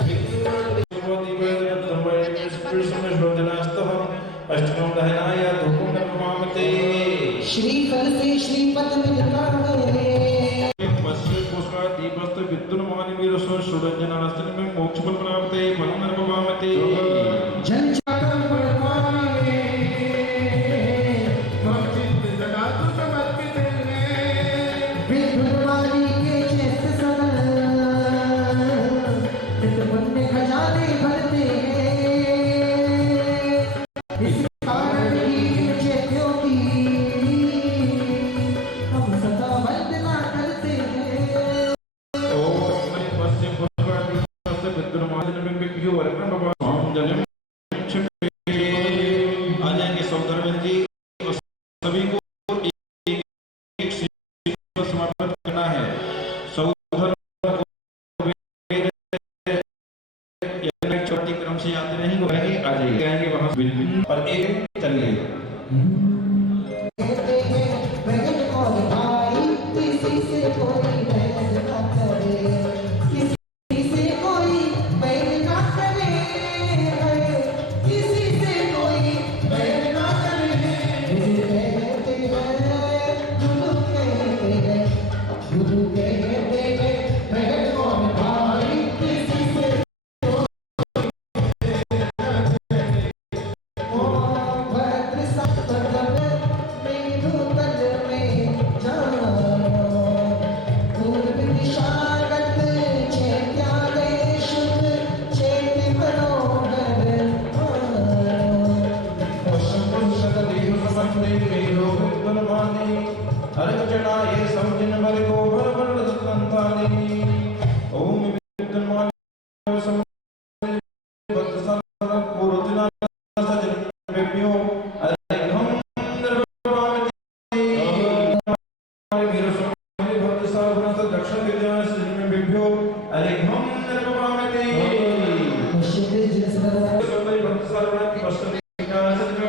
गीत गाए अष्टम दहनाय धूपम निर्पमामते श्रीफल से श्रीपद मिलता है पश्चिम पुष्कर दीपस्त विद्युन मानवीर स्व सुरंजन रास्ते में मोक्ष फल प्राप्त है फल निर्पमामते जन चाकम परमाने भक्तित जगत समर्पित है विद्वानी के चेत सदन नित मन में खजाने भरते हैं इस कारण ही चेत्यों की हम सदा वंदना करते हैं ओम पश्चिम पुष्कर दीपस्त विद्युन मानवीर में भी वर्णन भगवान जन्म आ जाएंगे सौधर्मन जी सभी को एक समर्पित करना है सौधर्म छोटी क्रम से याद नहीं हो रही आ जाइए वहां और एक चलिए कहते हैं बहन और भाई किसी से कोई बहन ना करे किसी से कोई बहन ना करे किसी से कोई बहन ना करे गुरु कहते हैं गुरु कहते हैं बहन और भाई किसी से भद्र सप्तम मेरुतल में जानो पूर्व दिशागत चैत्यालय शुद्ध चैत्य मनोहर पश्चिम पुरुषद देह समर्पणे मेरो विद्वन्माने अर्चना ये समजिन बर को भर भर दत्तंताने ओम विद्वन्माने समर्पणे भक्त सारा पूर्वदिना सजन बेप्यो अरिघम निर्भवामते मेरो समर्पणे भक्त सारा दक्षिण विद्यान सजन बेप्यो अरिघम निर्भवामते शिव जिसरा समर्पणे भक्त सारा पश्चिम विद्यान सजन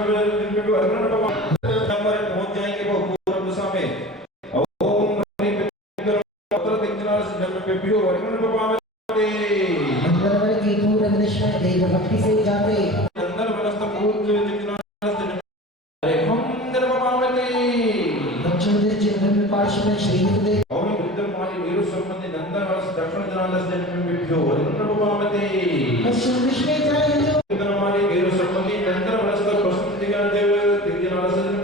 बेप्यो अरिघम नंबर पहुंच जाएंगे वो पूर्व दिशा में ओम हरि विद्युत दिग्नास जन्म पे भी वर्णन भगवामते अंदरवर की पूर्ण दृष्टि देव भक्ति से जाते अंदर वनस्थ पूर्व दिग्नास जन्म अरे हम निर्भवामते दक्षिण चिन्ह पार्श्व में श्री गुरुदेव ओम विद्युन्मानि वीर संबंधी नंदन वनस्थ दक्षिण जनालस जन्म पे भी वर्णन भगवामते पश्चिम विश्व में जाए जो विद्युन्मानि वीर संबंधी नंदन वनस्थ पश्चिम दिगंत दिग्नास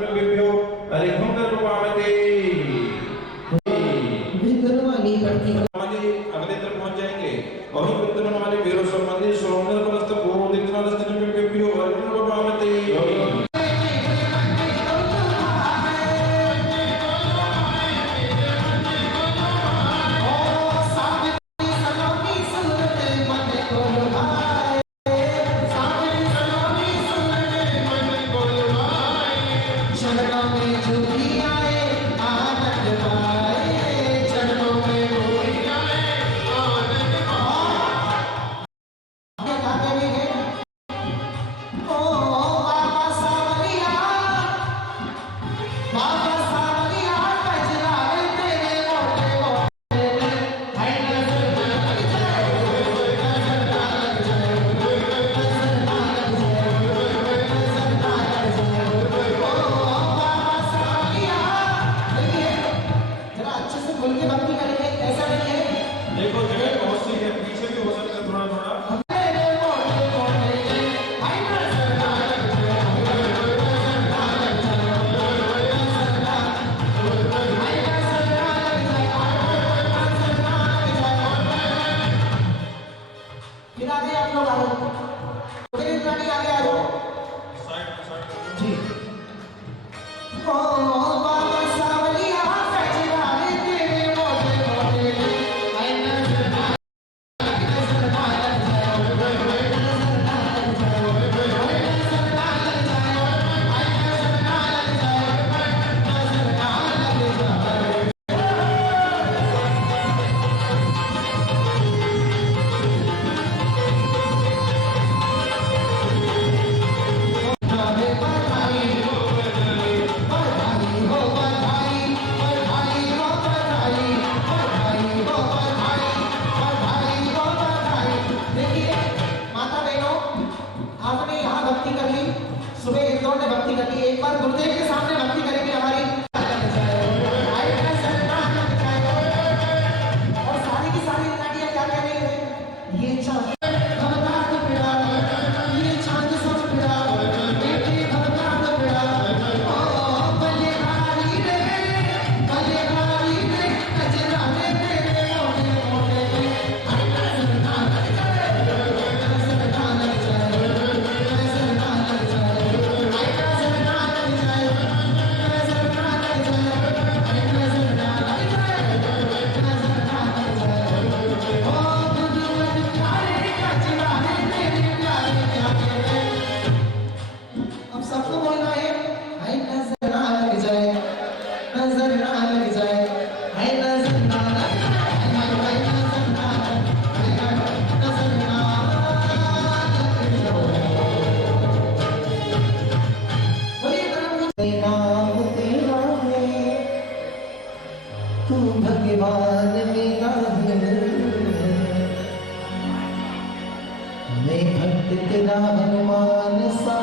तेरा हनुमान सा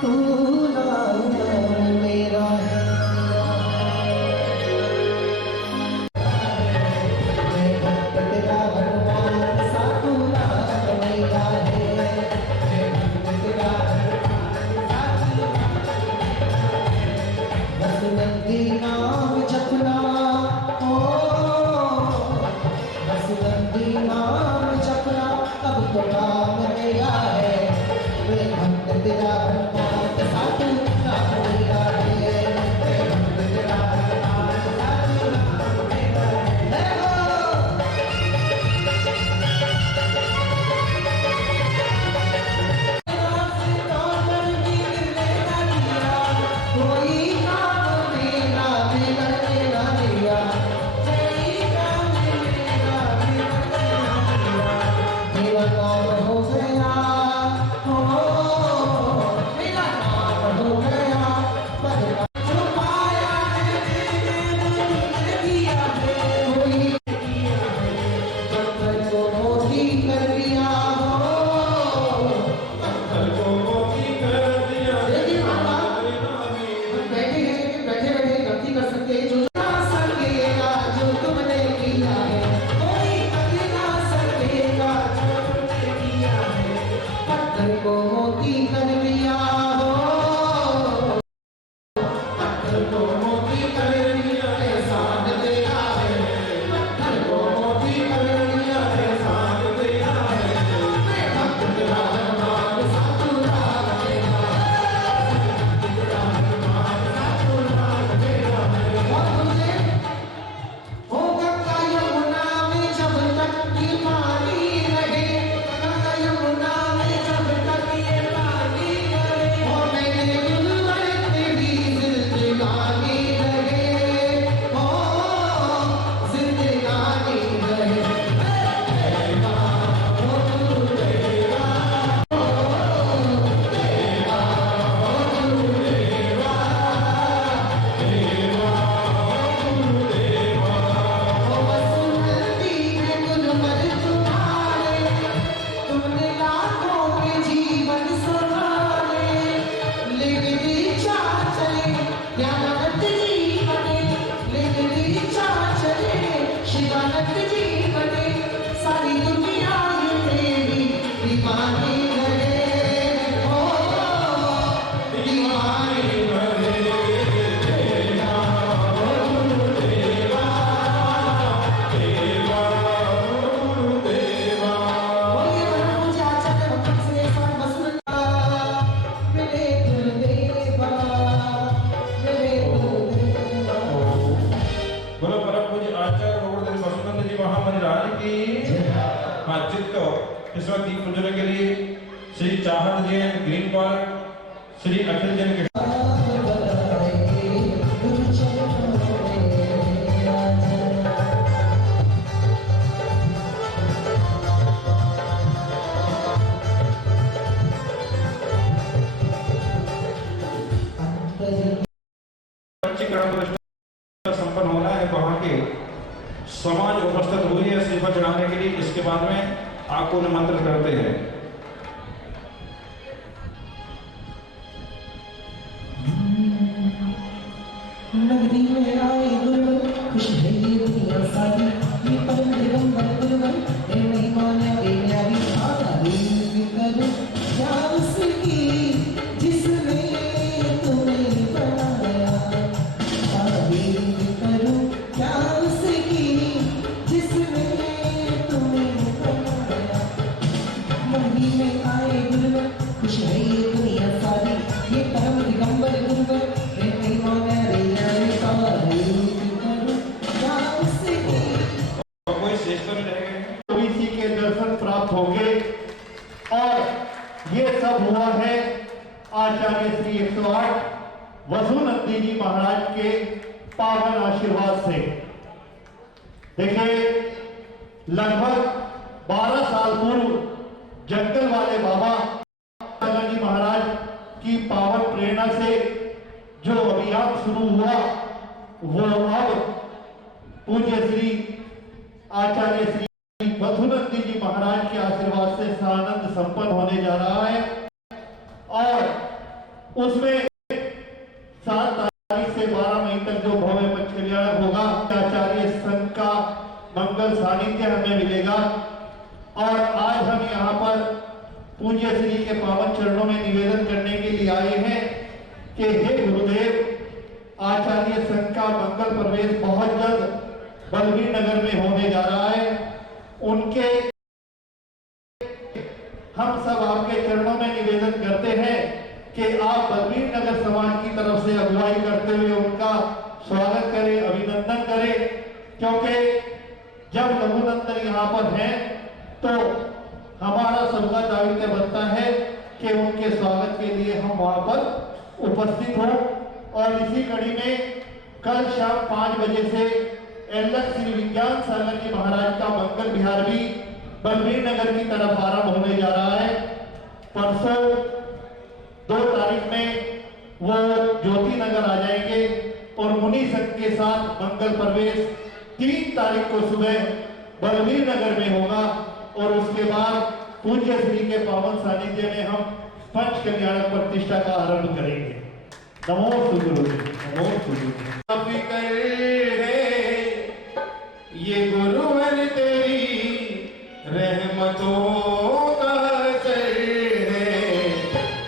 तू नाम मेरा है। मैं भक्त तेरा हनुमान सा तू नाम मेरा है। मैं भक्त तेरा हनुमान सा तू वसुनंदी नाम जपना ओ वसुनंदी नाम जपना अब तो नाम मेरा है। मैं भक्त तेरा हनुमान सा तू नाम मेरा है। मैं भक्त तेरा हनुमान सा तू नाम मेरा है। कोई काम मेरा बिगड़ ना दिया। कोई काम मेरा बिगड़ ना दिया। मेरा नाम हो गया हो मेरा नाम हो गया पर छुपाया है मैंने किया है। कोई किया है पत्थर को मोती कर दिया हो। पत्थर को मोती कर दिया देखिए मामा बैठे बैठे गलती कर सकते हैं। जो ना सकेगा जो तुमने किया है कोई कर ना सकेगा जो तुमने किया है। पत्थर को मोती कर दिया हो पत्थर को मोती कर दिया एहसान तेरा है। पत्थर को मोती कर दिया एहसान तेरा है। मैं भक्त तेरा हनुमान सा तू नाम मेरा हो गंगा यमुना में जब तक ये पानी रहे। गंगा यमुना में जब तक ये पानी रहे। हो मेरे गुरुवर तेरी जिंदगानी रहे। हो जिंदगानी रहे। देवा हो गुरुदेवा हो देवा हो गुरुदेवा ओ वसुमती है गुरुवर तुम्हारे। तुमने लाखों के जीवन सुधारे। लेकिन इच्छा चले ज्ञानानंद जी बने। लेकिन इच्छा चले शिवानंद जी बने। सारी दुनिया ये तेरी दीवानी रहे। ओ दीवानी बोलिए ब्रह्मजा चक्रवर्ती से वसुंधरा मेरे गुरुदेवा मेरे गुरुदेवा। बोलो परम पूज्य आचार्य गोवर्धन वसुनंद जी महाराज की। हाँ चित्त इस वक्त दीप प्रज्वलन के लिए श्री चाहत जैन ग्रीन पार्क श्री अखिल जैन के पंचीकरण संपन्न होना है। वहाँ के समाज उपस्थित हुई है श्रीफल चढ़ाने के लिए। इसके बाद में आपको निमंत्रित करते हैं। नगरी में आए गुरुवर खुश है ये दुनिया सारी। ये परम दिगंबर गुरुवर हे मेहमान ए न्यारी। तारीफ करो क्या उसकी जिसने तुम्हें बनाया। तारीफ करो क्या उसकी जिसने तुम्हें बनाया। मंडी में आए गुरुवर खुश है ये दुनिया सारी। ये परम दिगंबर गुरुवर हे मेहमान रे न्यारी। तारीफ करो क्या उसकी। और कोई श्रेष्ठ नहीं रह गए। तो इसी के दर्शन प्राप्त होंगे। और ये सब हुआ है आचार्य श्री 108 वसुनंदी जी महाराज के पावन आशीर्वाद से। देखिए लगभग 12 साल पूर्व जंगल वाले बाबा जी महाराज की पावन प्रेरणा से जो अभियान शुरू हुआ वो अब पूज्य श्री आचार्य श्री वसुनंदी जी महाराज महाराज के आशीर्वाद से सानंद संपन्न होने जा रहा है और उसमें 7 तारीख से 12 मई तक जो भव्य पंच कल्याण होगा, आचार्य संघ का मंगल सानिध्य हमें मिलेगा। और आज हम यहाँ पर पूज्य श्री के पावन चरणों में निवेदन करने के लिए आए हैं कि हे गुरुदेव, आचार्य संघ का मंगल प्रवेश बहुत जल्द बलवीर नगर में होने जा रहा है। उनके हम सब आपके चरणों में निवेदन करते हैं कि आप बलवीर नगर समाज की तरफ से अगुवाई करते हुए उनका स्वागत करें, अभिनंदन करें, क्योंकि जब रघुनंदन यहाँ पर हैं तो हमारा सबका दायित्व बनता है कि उनके स्वागत के लिए हम वहां पर उपस्थित हों। और इसी कड़ी में कल शाम 5 बजे से एलएच श्री विज्ञान सागर जी महाराज का मंगल विहार भी बलवीर नगर की तरफ आरंभ होने जा रहा है। परसों 2 तारीख में वो ज्योति नगर आ जाएंगे और मुनि संघ के साथ मंगल प्रवेश 3 तारीख को सुबह बलवीर नगर में होगा। और उसके बाद पूज्य श्री के पावन सानिध्य में हम पंच कल्याण प्रतिष्ठा का आरंभ करेंगे। नमो सुगुरु, नमो सुगुरु। ये गुरुवर तेरी रहमतों का असर है,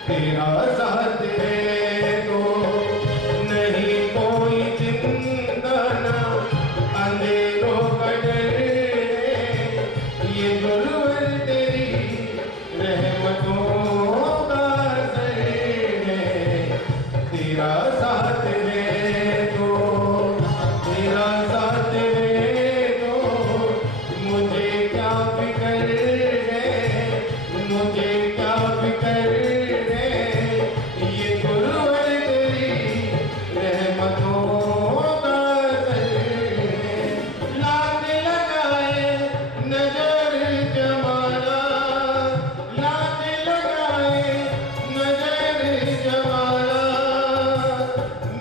तेरा साथ है तो नहीं कोई चिंता ना अंधेरों का डर है। ये गुरुवर तेरी रहमतों का असर है, तेरा साथ है तो तेरा साथ है तो मुझे क्या फिक्र है, मुझे क्या फिक्र है। ये गुरुवर तेरी रहमतों का असर है। लात लगाए नजर जमाना, लात लगाए नजर जमाना,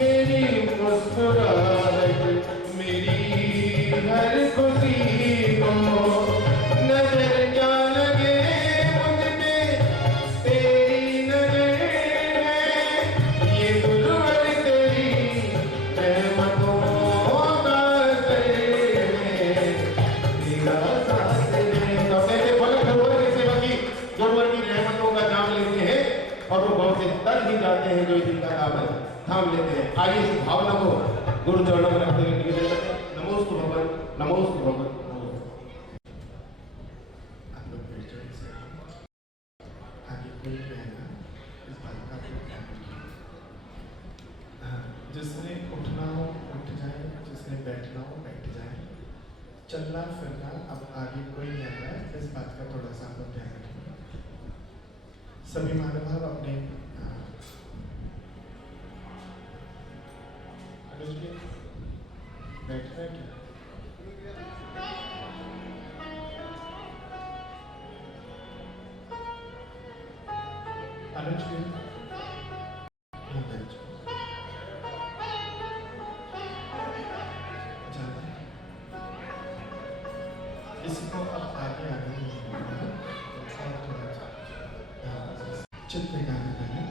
मेरी मुस्कुराहट मेरी हर खुशी को नजर क्या लगे मुझ पे तेरी नजर है। ये गुरुवर तेरी रहमतों का असर है, तेरा साथ है। तो कहते फलक गुरुवर की सेवा की, गुरुवर की रहमतों का नाम लेते हैं और वो बहुत से तर ही जाते हैं जो जिनका काम है थाम लेते हैं। आइए इस भावना को गुरु चरणों में रखते हुए निवेदन करते हैं। नमोस्तु भगवान, नमोस्तु भगवान। आप लोग बैठ जाओ, इसे आगे कोई कहना इस बात का आपको ध्यान रखिए। हाँ, जिसने उठना हो उठ जाए, जिसने बैठना हो बैठ जाए। चलना फिरना अब आगे कोई नहीं आ रहा है, इस बात का थोड़ा सा आपको ध्यान रखिए। सभी महानुभाव अपने बैठना है क्या? अनुज के किसी को अब आगे आगे नहीं होगा और थोड़ा चित्त एकाग्र करना,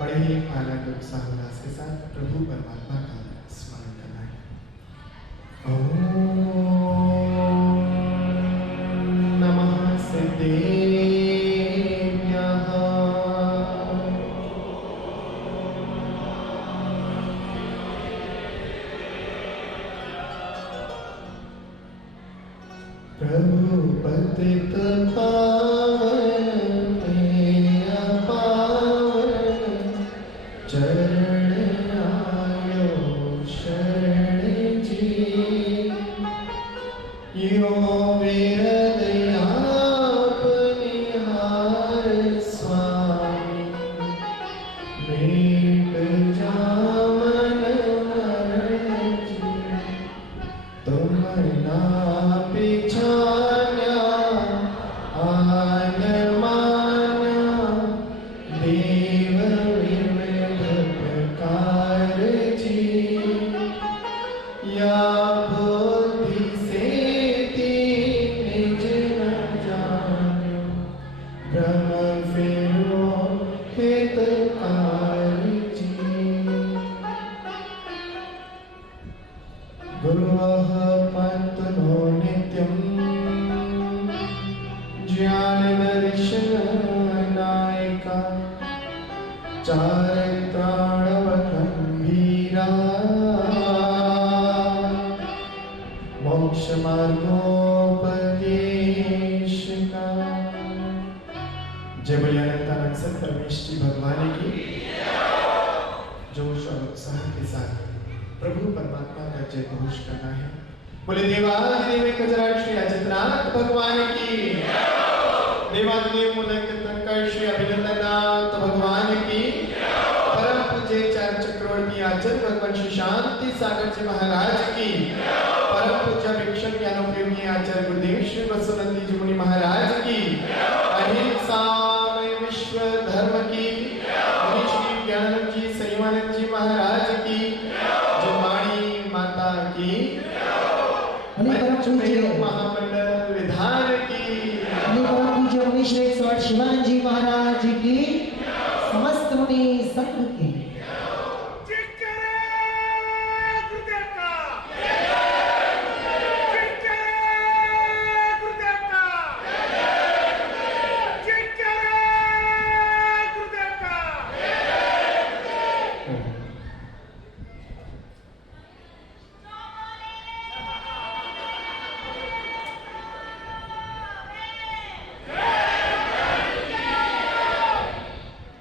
बड़े ही आनंद उत्साह उल्लास के साथ प्रभु परमात्मा का स्मरण करना है। ओम नमः सिद्धेभ्यः। प्रभु पतित पावन तेरा पावन चरण आयो शरण जी। यो मेरा दया निहार स्वामी, भेंट जामन मरण जी। तुम ना पिछान्या आन मान्या, देव विविध प्रकार गुरुः पन्तनो नित्यं ज्ञानदर्शननायिका चारित्राणवगम्भीरा मोक्षमार्गोपदेशिका। जय बोलिए अनंतानंद सत परमेश्वरी भगवान की। जोश और उत्साह के साथ प्रभु परमात्मा का जय घोष करना है। बोले देवादिदेव कजराज श्री अजितनाथ भगवान की। देवादिदेव मूलक तंकर श्री अभिनंदनाथ भगवान की। परम पूज्य चार चक्रवर्ती आचार्य भगवान श्री शांति सागर जी महाराज की। परम पूज्य भिक्षक ज्ञानोपयोगी आचार्य गुरुदेव श्री बसवनंदी जी मुनि महाराज की। अहिंसा विश्व धर्म की मुनि श्री ज्ञानानंद जी संयमानंद जी महाराज की। जमाणी माता की। महामंडल विधान की। परम पूज्य मुनि श्रेष्ठ स्वामी शिवानंद जी महाराज की। समस्त मुनि संघ की।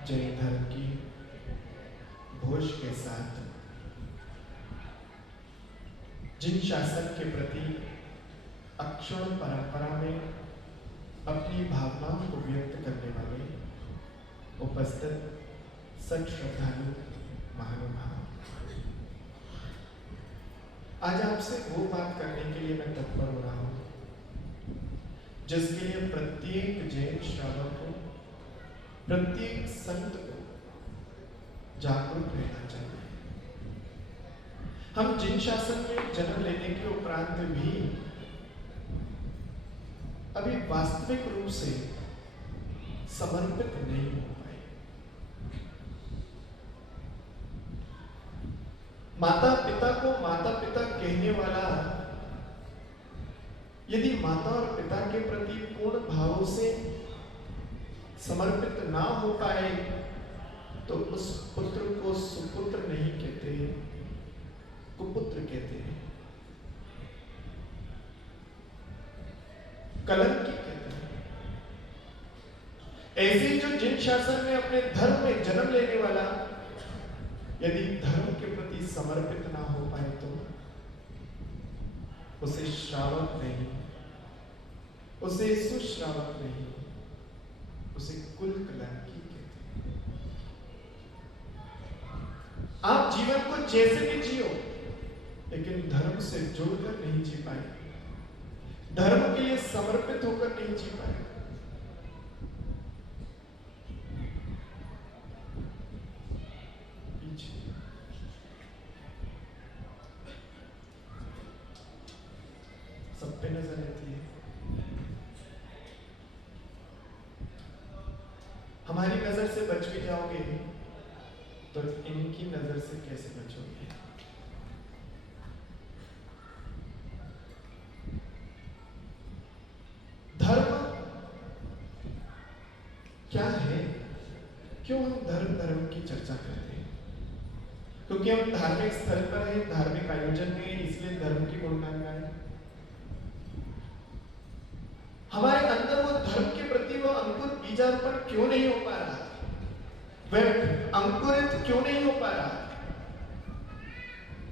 जैन धर्म की घोष के साथ जिन शासन के प्रति अक्षुण परंपरा में अपनी भावनाओं को व्यक्त करने वाले उपस्थित सच श्रद्धालु महानुभाव, आज आपसे वो बात करने के लिए मैं तत्पर हो रहा हूं जिसके लिए प्रत्येक जैन श्रावक को, प्रत्येक संत को जागरूक रहना चाहिए। हम जिन शासन में जन्म लेने के उपरांत भी अभी वास्तविक रूप से समर्पित नहीं हो पाए। माता पिता को माता पिता कहने वाला यदि माता और पिता के प्रति पूर्ण भावों से समर्पित ना हो पाए तो उस पुत्र को सुपुत्र नहीं कहते, कुपुत्र कहते हैं, कलंकी कहते हैं। ऐसे जो जिन शासन में अपने धर्म में जन्म लेने वाला यदि धर्म के प्रति समर्पित ना हो पाए तो उसे श्रावक नहीं, उसे सुश्रावक नहीं, उसे कुल कलंकी कहते हैं। आप जीवन को जैसे भी जियो लेकिन धर्म से जुड़कर नहीं जी पाए, धर्म के लिए समर्पित होकर नहीं जी पाए। सब पे नजर रहती है। हमारी नजर से बच भी जाओगे तो इनकी नजर से कैसे बचोगे? धर्म क्या है? क्यों हम धर्म की चर्चा करते हैं? क्योंकि हम धार्मिक स्थल पर हैं, धार्मिक आयोजन में, इसलिए धर्म की गुणगान गाएं। हमारे अंदर वो धर्म के प्रति वो अंकुर बीजारोपण क्यों नहीं हो पा रहा? वह अंकुरित क्यों नहीं हो पा रहा?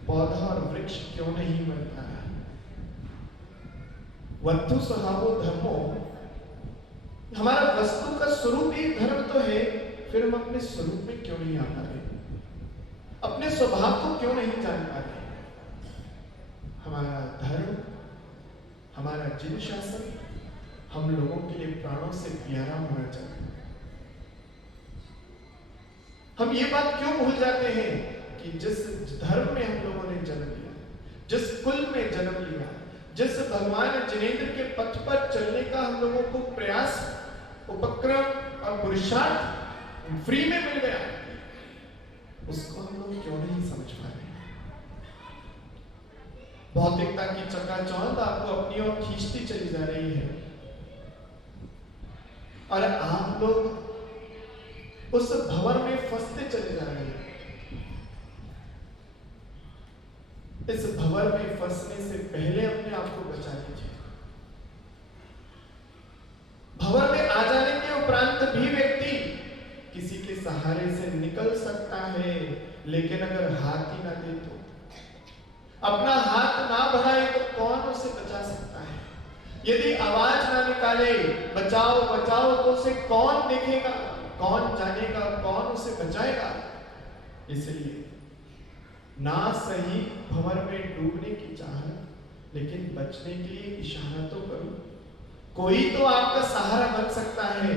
पौधा और वृक्ष क्यों नहीं बन पा रहा? वस्तु स्वभावो धर्मो, हमारा वस्तु का स्वरूप ही धर्म तो है, फिर हम अपने स्वरूप में क्यों नहीं आ पा रहे? अपने स्वभाव को क्यों नहीं जान पा रहे? हमारा धर्म, हमारा जिन शासन हम लोगों के लिए प्राणों से प्यारा होना चाहिए। हम ये बात क्यों भूल जाते हैं कि जिस धर्म में हम लोगों ने जन्म लिया, जिस कुल में जन्म लिया, जिस भगवान जिनेंद्र के पथ पर चलने का हम लोगों को प्रयास, उपक्रम और पुरुषार्थ फ्री में मिल गया, उसको हम लोग क्यों नहीं समझ पा रहे? भौतिकता की चकाचौंध आपको अपनी ओर खींचती चली जा रही है और आप लोग उस भंवर में फंसते चले जा रहे हैं। इस भंवर में फंसने से पहले अपने आप को बचा लीजिए। भंवर में आ जाने के उपरांत भी व्यक्ति किसी के सहारे से निकल सकता है, लेकिन अगर हाथ ही ना दे तो, अपना हाथ ना बढ़ाए तो कौन उसे बचा सकता है? यदि आवाज ना निकाले बचाओ बचाओ तो उसे कौन देखेगा, कौन जानेगा, कौन उसे बचाएगा? इसलिए ना सही भंवर में डूबने की चाहत, लेकिन बचने के लिए इशारा तो करो। कोई तो आपका सहारा बन सकता है,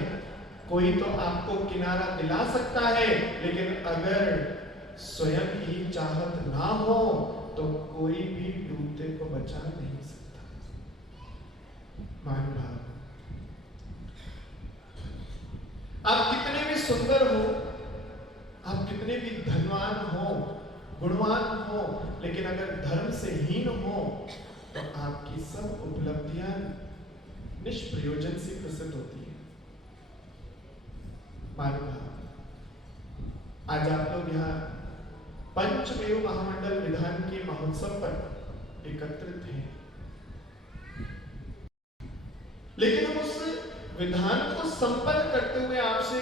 कोई तो आपको किनारा दिला सकता है, लेकिन अगर स्वयं ही चाहत ना हो तो कोई भी डूबते को बचा नहीं सकता। मान भाव, आप कितने भी सुंदर हो, आप कितने भी धनवान हो, गुणवान हो, लेकिन अगर धर्म से हीन हो तो आपकी सब उपलब्धियां निष्प्रयोजन से प्रसिद्ध होती है। आज आप लोग यहाँ पंचमेव महामंडल विधान के महोत्सव पर एकत्रित हैं, लेकिन हम उस विधान को संपन्न करते हुए आपसे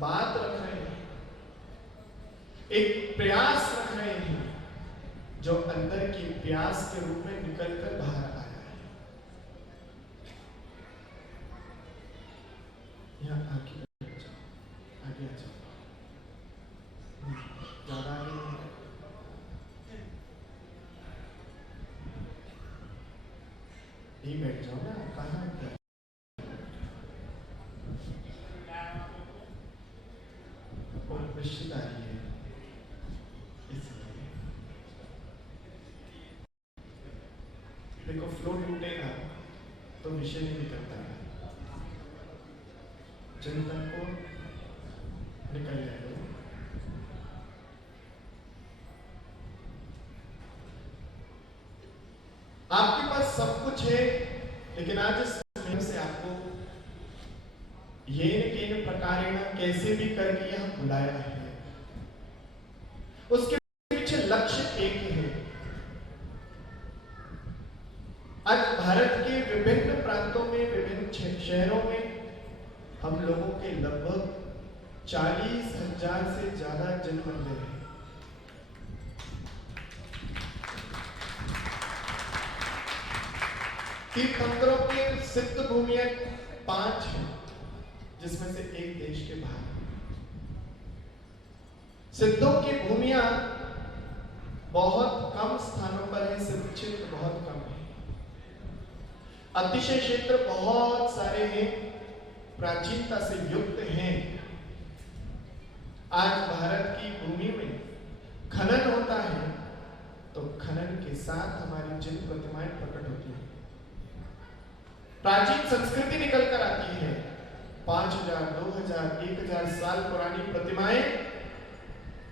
बात रख रहे हैं, एक प्रयास रख रहे हैं जो अंदर की प्यास के रूप में निकलकर बाहर आया है। यहाँ आगे आगे आ जाओ, ज्यादा आगे नहीं है। यही बैठ जाओ ना, कहाँ रिश्तेदारी है, इसलिए देखो फ्लो टूटेगा तो विषय नहीं निकलता है, चिंतन को निकल जाएगा। आपके पास सब कुछ है, लेकिन आज इस समय से आपको येन केन प्रकारेण कैसे भी करके यहां बुलाया है। उसके पीछे लक्ष्य एक ही है। आज भारत के विभिन्न प्रांतों में, विभिन्न शहरों में हम लोगों के लगभग 40,000 से ज्यादा जन मंदिर हैं। तीर्थंकरों के सिद्ध भूमियां 5 हैं, जिसमें से एक देश के बाहर। सिद्धों की भूमियां बहुत कम स्थानों पर है, सिद्ध क्षेत्र बहुत कम है। अतिशय क्षेत्र बहुत सारे हैं, प्राचीनता से युक्त हैं। आज भारत की भूमि में खनन होता है तो खनन के साथ हमारी जिन प्रतिमाएं प्रकट होती हैं, प्राचीन संस्कृति निकल कर आती है। 5000, 2000, 1000 साल पुरानी प्रतिमाएं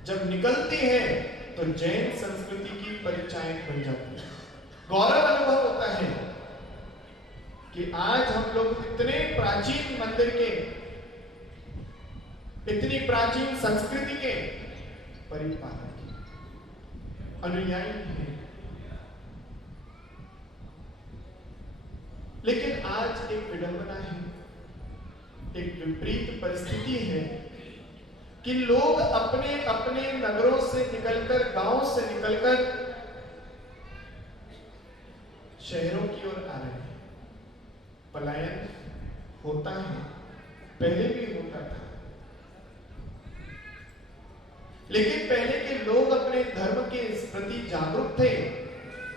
जब निकलती हैं तो जैन संस्कृति की परिचायक बन जाती है। गौरव अनुभव होता है कि आज हम लोग इतने प्राचीन मंदिर के, इतनी प्राचीन संस्कृति के परिपालक, अनुयायी हैं। लेकिन आज एक विडंबना है, एक विपरीत परिस्थिति है कि लोग अपने अपने नगरों से निकलकर, गांवों से निकलकर शहरों की ओर आ रहे हैं। पलायन होता है, पहले भी होता था, लेकिन पहले के लोग अपने धर्म के प्रति जागरूक थे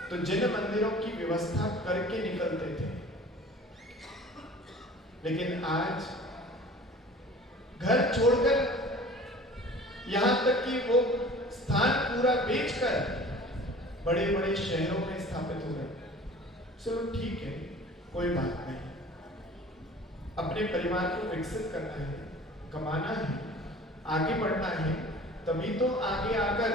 तो जिन मंदिरों की व्यवस्था करके निकलते थे। लेकिन आज घर छोड़कर, यहां तक कि वो स्थान पूरा बेचकर बड़े बड़े शहरों में स्थापित हो गए। चलो ठीक है, कोई बात नहीं, अपने परिवार को विकसित करना है, कमाना है, आगे बढ़ना है, तभी तो आगे आकर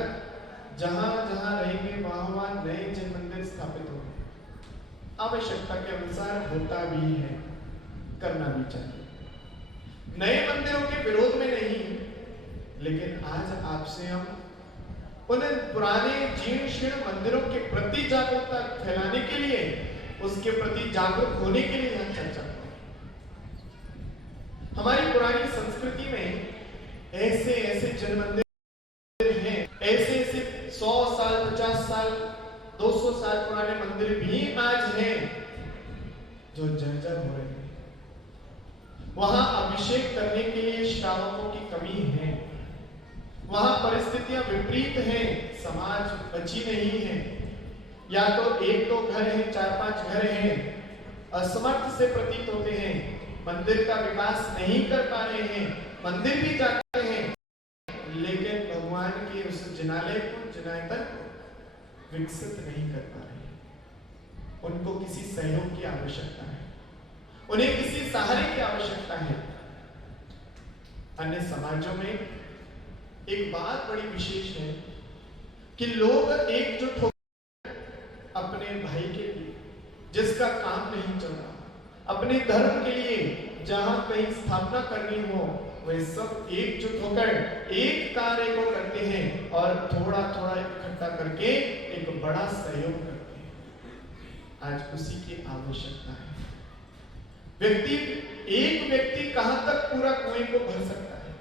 जहां जहां रहेंगे वहां वहां नए जन मंदिर स्थापित होंगे। आवश्यकता के अनुसार होता भी है, करना भी चाहिए, नए मंदिरों के विरोध में नहीं। लेकिन आज आपसे हम उन पुराने जीर्ण शीर्ण मंदिरों के प्रति जागरूकता फैलाने के लिए, उसके प्रति जागरूक होने के लिए हम चर्चा करें। हमारी पुरानी संस्कृति में ऐसे ऐसे जन मंदिर हैं, ऐसे ऐसे 100 साल 50 साल 200 साल पुराने मंदिर भी आज हैं जो जर्जर हो रहे हैं। वहां अभिषेक करने के लिए श्रावकों की कमी है, वहां परिस्थितियां विपरीत हैं, समाज बची नहीं है। या तो एक दो घर हैं, 4-5 घर हैं, असमर्थ से प्रतीत होते हैं, मंदिर का विकास नहीं कर पा रहे हैं, मंदिर भी जाते हैं लेकिन भगवान के उस जिनालय को जिनायतन को विकसित नहीं कर पा रहे हैं। उनको किसी सहयोग की आवश्यकता है, उन्हें किसी सहारे की आवश्यकता है। अन्य समाजों में एक बात बड़ी विशेष है कि लोग एकजुट होकर अपने भाई के लिए जिसका काम नहीं चल रहा, अपने धर्म के लिए जहां कहीं स्थापना करनी हो, वे सब एकजुट होकर एक कार्य को करते हैं और थोड़ा थोड़ा इकट्ठा करके एक बड़ा सहयोग करते हैं। आज उसी की आवश्यकता है। एक व्यक्ति कहां तक पूरा कुएं को भर सकता है,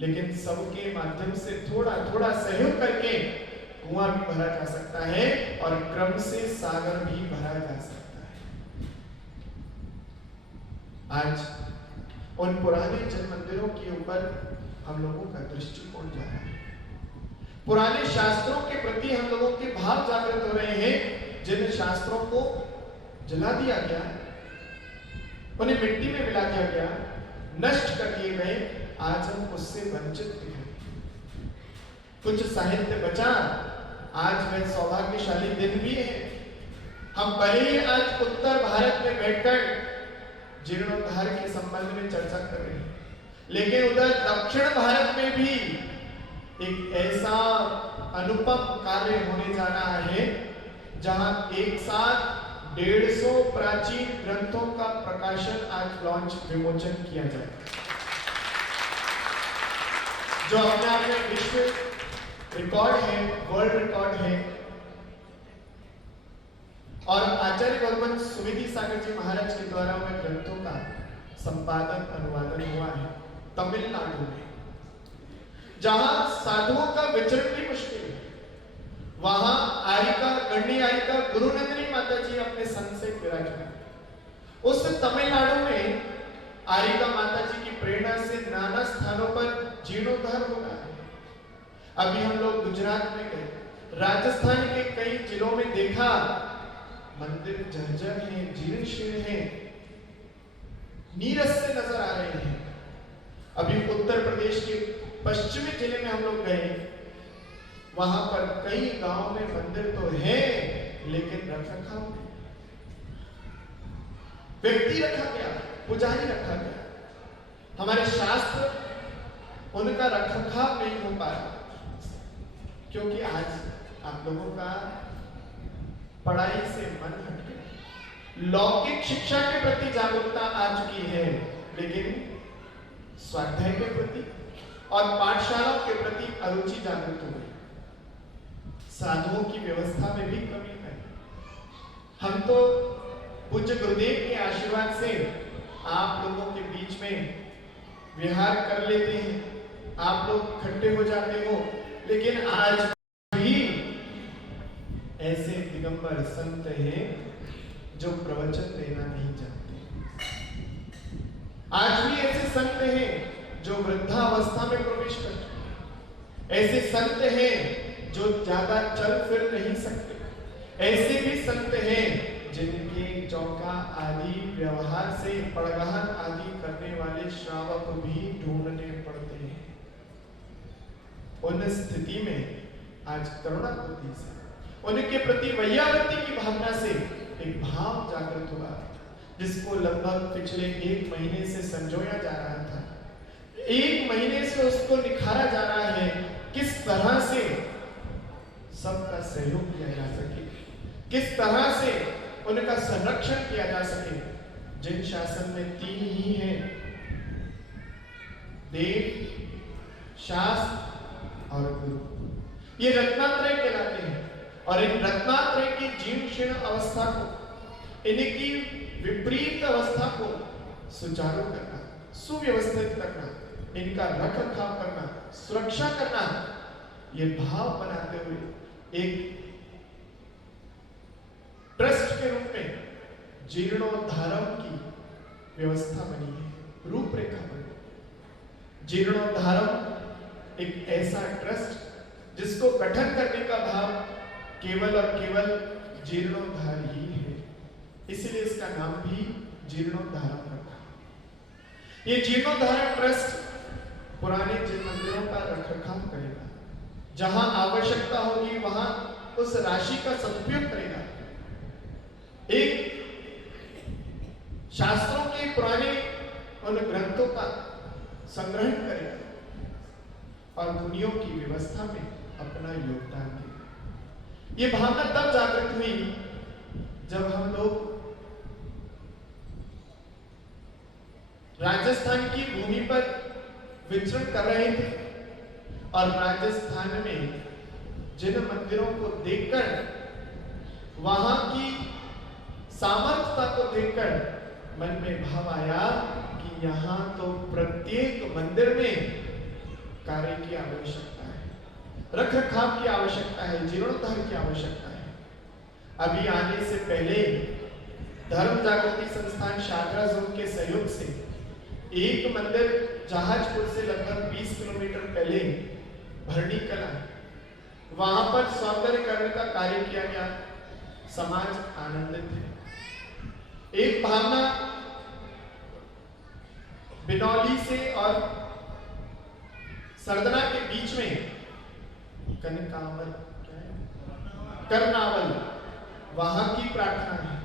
लेकिन सबके माध्यम से थोड़ा थोड़ा सहयोग करके कुआं भी भरा जा सकता है और क्रम से सागर भी भरा जा सकता है। आज उन पुराने जन मंदिरों के ऊपर हम लोगों का दृष्टिकोण जा रहा है, पुराने शास्त्रों के प्रति हम लोगों के भाव जागृत हो रहे हैं। जिन शास्त्रों को जला दिया गया, उन्हें मिट्टी में मिला दिया गया, नष्ट कर दिए गए, आज हम उससे वंचित हैं। कुछ साहित्य बचा, आज वह सौभाग्यशाली दिन भी है। हम भले ही आज उत्तर भारत में बैठकर जीर्णोद्धार के संबंध में चर्चा कर रहे हैं, लेकिन उधर दक्षिण भारत में भी एक ऐसा अनुपम कार्य होने जा रहा है जहां एक साथ 150 प्राचीन ग्रंथों का प्रकाशन आज लॉन्च विमोचन किया जाए, जो अपने आप में विश्व रिकॉर्ड है, वर्ल्ड रिकॉर्ड है। और आचार्य भगवान सुविधि सागर जी महाराज के द्वारा उन ग्रंथों का संपादन अनुवादन हुआ है तमिलनाडु में, जहां साधुओं का विचरण भी मुश्किल है। वहां आरिका गण्य आरिका गुरु नंदिनी माता जी अपने संग से विराजमान। उस तमिलनाडु में आरिका माता जी की प्रेरणा से नाना स्थानों पर जीर्णोद्धार हो रहा है। अभी हम लोग गुजरात में गए, राजस्थान के कई जिलों में देखा मंदिर जर्जर हैं, जीर्ण शीर्ण हैं, नीरस से नजर आ रहे हैं। अभी उत्तर प्रदेश के पश्चिमी जिले में हम लोग गए, वहां पर कई गांव में मंदिर तो है लेकिन रखरखाव नहीं, व्यक्ति रखा गया, पुजारी रखा गया। हमारे शास्त्र उनका रखरखाव नहीं हो पा रहा, क्योंकि आज आप लोगों का पढ़ाई से मन हट गया, लौकिक शिक्षा के प्रति जागरूकता आ चुकी है, लेकिन स्वाध्याय के प्रति और पाठशालाओं के प्रति अरुचि जागृत हो गई। साधुओं की व्यवस्था में भी कमी है। हम तो पूज्य गुरुदेव के आशीर्वाद से आप लोगों के बीच में विहार कर लेते हैं, आप लोग इकट्ठे हो जाते हो, लेकिन आज भी ऐसे दिगंबर संत हैं जो प्रवचन देना नहीं जानते। आज भी ऐसे संत हैं जो वृद्धावस्था में प्रवेश करते हैं, ऐसे संत हैं जो ज्यादा चल फिर नहीं सकते, ऐसे भी संत हैं जिनके चौका आदि व्यवहार से पड़गहन आदि करने वाले श्रावक भी ढूंढने पड़ते हैं। उन स्थिति में आज करुणाकृति से उनके प्रति वैयावृत्ति की भावना से एक भाव जागृत हुआ, जिसको लगभग पिछले 1 महीने से संजोया जा रहा था। 1 महीने से उसको निखारा जा रहा है, किस तरह से सबका सहयोग किया जा सके, किस तरह से उनका संरक्षण किया जा सके। जिन शासन में 3 ही हैं, देव, शास्त्र और गुरु। ये रत्नात्रय कहलाते हैं और इन रत्नात्रय की जीर्ण शीर्ण अवस्था को, इनकी विपरीत अवस्था को सुचारू करना, सुव्यवस्थित करना, इनका रख रखाव करना, सुरक्षा करना, ये भाव बनाते हुए एक ट्रस्ट के रूप में जीर्णोद्धारम की व्यवस्था बनी है, रूपरेखा बनी। जीर्णोद्धारम एक ऐसा ट्रस्ट जिसको गठन करने का भाव केवल और केवल जीर्णोद्धार ही है, इसलिए इसका नाम भी जीर्णोद्धारम रखा। ये जीर्णोद्धार ट्रस्ट पुराने जिन मंदिरों का रखरखाव करेगा, जहां आवश्यकता होगी वहां उस राशि का सदुपयोग करेगा। एक शास्त्रों के पुराने उन ग्रंथों का संग्रहण करेगा और दुनियों की व्यवस्था में अपना योगदान देगा। ये भावना तब जागृत हुई जब हम लोग राजस्थान की भूमि पर विचरण कर रहे थे और राजस्थान में जिन मंदिरों को देखकर, वहां की सामर्थ्यता को देखकर मन में भाव आया कि यहां तो प्रत्येक मंदिर में कार्य की आवश्यकता है, रखरखाव की आवश्यकता है, जीर्णोद्धार की आवश्यकता है। अभी आने से पहले धर्म जागृति संस्थान शाखा जोन के सहयोग से एक मंदिर जहाजपुर से लगभग 20 किलोमीटर पहले भरणी कला, वहां पर सौंदर्यकरण का कार्य किया गया। समाज आनंदित है। एक भावना बिनौली से और सरदना के बीच में कनकावल, करनावल, वहां की प्रार्थना है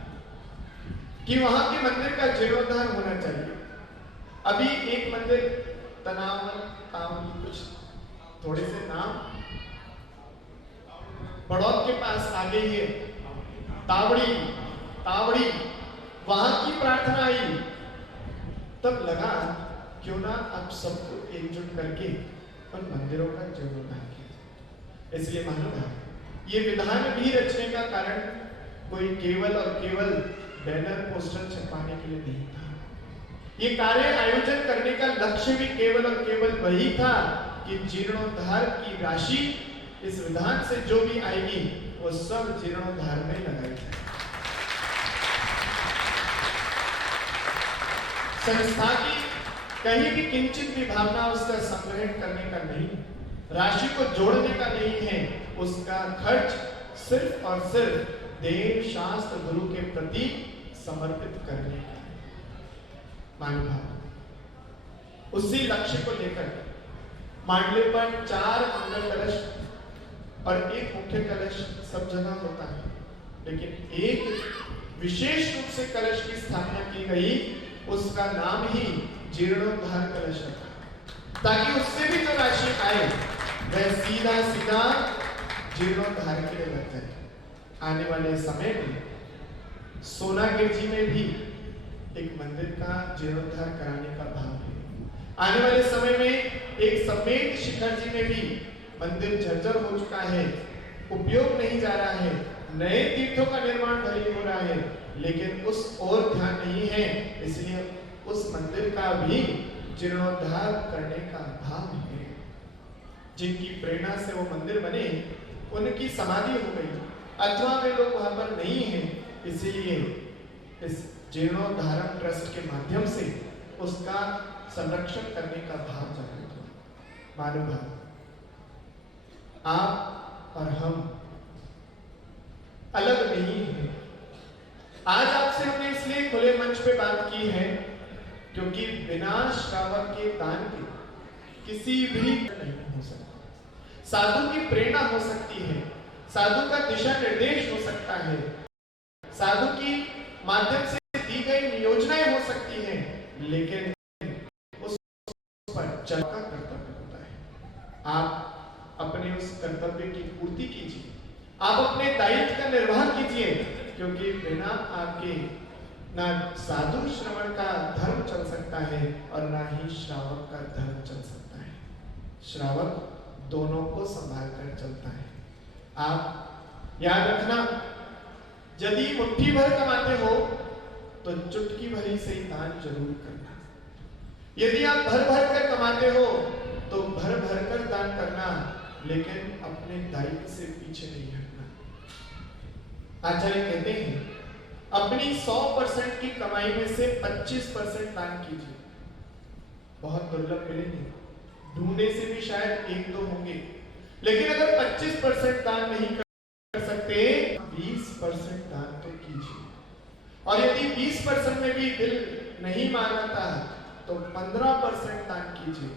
कि वहां के मंदिर का जीर्णोद्धार होना चाहिए। अभी एक मंदिर तनावल, कुछ थोड़े से नाम बड़ौद के पास आगे ही है, तावड़ी, वहां की प्रार्थना आई। तब लगा क्यों ना अब सबको एकजुट करके उन मंदिरों का जीर्णोद्धार किया। इसलिए मालूम है ये विधान भी रचने का कारण कोई केवल और केवल बैनर पोस्टर छपाने के लिए नहीं था। ये कार्य आयोजन करने का लक्ष्य भी केवल और केवल वही था कि जीर्णोद्धार की राशि इस विधान से जो भी आएगी वो सब जीर्णोद्धार में लगाई जाए। संस्था की कहीं भी किंचित भी भावना उसका संग्रहण करने का नहीं, राशि को जोड़ने का नहीं है, उसका खर्च सिर्फ और सिर्फ देव, शास्त्र, गुरु के प्रति समर्पित करने का। मानभाव उसी लक्ष्य को लेकर मांडले पर 4 मंगल कलश और 1 मुख्य कलश सब जगह होता है, लेकिन एक विशेष रूप से कलश की स्थापना की गई, उसका नाम ही जीर्णोद्धार कलश रखा, ताकि उससे भी जो राशि आए वह सीधा जीर्णोद्धार के लिए लग जाए। आने वाले समय में सोनागिरी में भी एक मंदिर का जीर्णोद्धार कराने का भाव है। आने वाले समय में एक सफेद शिखर जी में भी मंदिर जर्जर हो चुका है, उपयोग नहीं जा रहा है, नए तीर्थों का निर्माण भले हो रहा है, लेकिन उस ओर ध्यान नहीं है, इसलिए उस मंदिर का भी जीर्णोद्धार करने का भाव है। जिनकी प्रेरणा से वो मंदिर बने उनकी समाधि हो गई अथवा वे लोग वहां पर नहीं है, इसीलिए इस जीर्णोद्धारम ट्रस्ट के माध्यम से उसका संरक्षण करने का भाव जागृत हुआ। मानव आप और हम अलग नहीं हैं। आज आपसे हमने इसलिए खुले मंच पे बात की है क्योंकि बिना श्रावक के दान के किसी भी नहीं हो सकता। साधु की प्रेरणा हो सकती है, साधु का दिशा निर्देश हो सकता है, साधु की माध्यम से दी गई योजनाएं हो सकती हैं, लेकिन उस पर चल का कर्तव्य होता है। आप अपने उस कर्तव्य की पूर्ति कीजिए। आप अपने दायित्व का निर्वाह कीजिए, क्योंकि बिना आपके ना साधु श्रवण का धर्म चल सकता है और ना ही श्रावक का धर्म चल सकता है। श्रावक दोनों को संभाल कर चलता है। आप याद रखना, यदि मुट्ठी भर कमाते हो तो चुटकी भरी से ही दान जरूर करना। यदि आप भर भर कर कमाते हो तो भर भर कर दान करना, लेकिन अपने दायित्व से पीछे नहीं हटना। आचार्य कहते हैं अपनी 100% की कमाई में से 25% दान कीजिए। बहुत दुर्लभ मिलेंगे, ढूंढने से भी शायद एक दो होंगे, लेकिन अगर 25% दान नहीं कर सकते, 20% दान तो कीजिए। और यदि 20% में भी दिल नहीं मानता तो 15% दान कीजिए।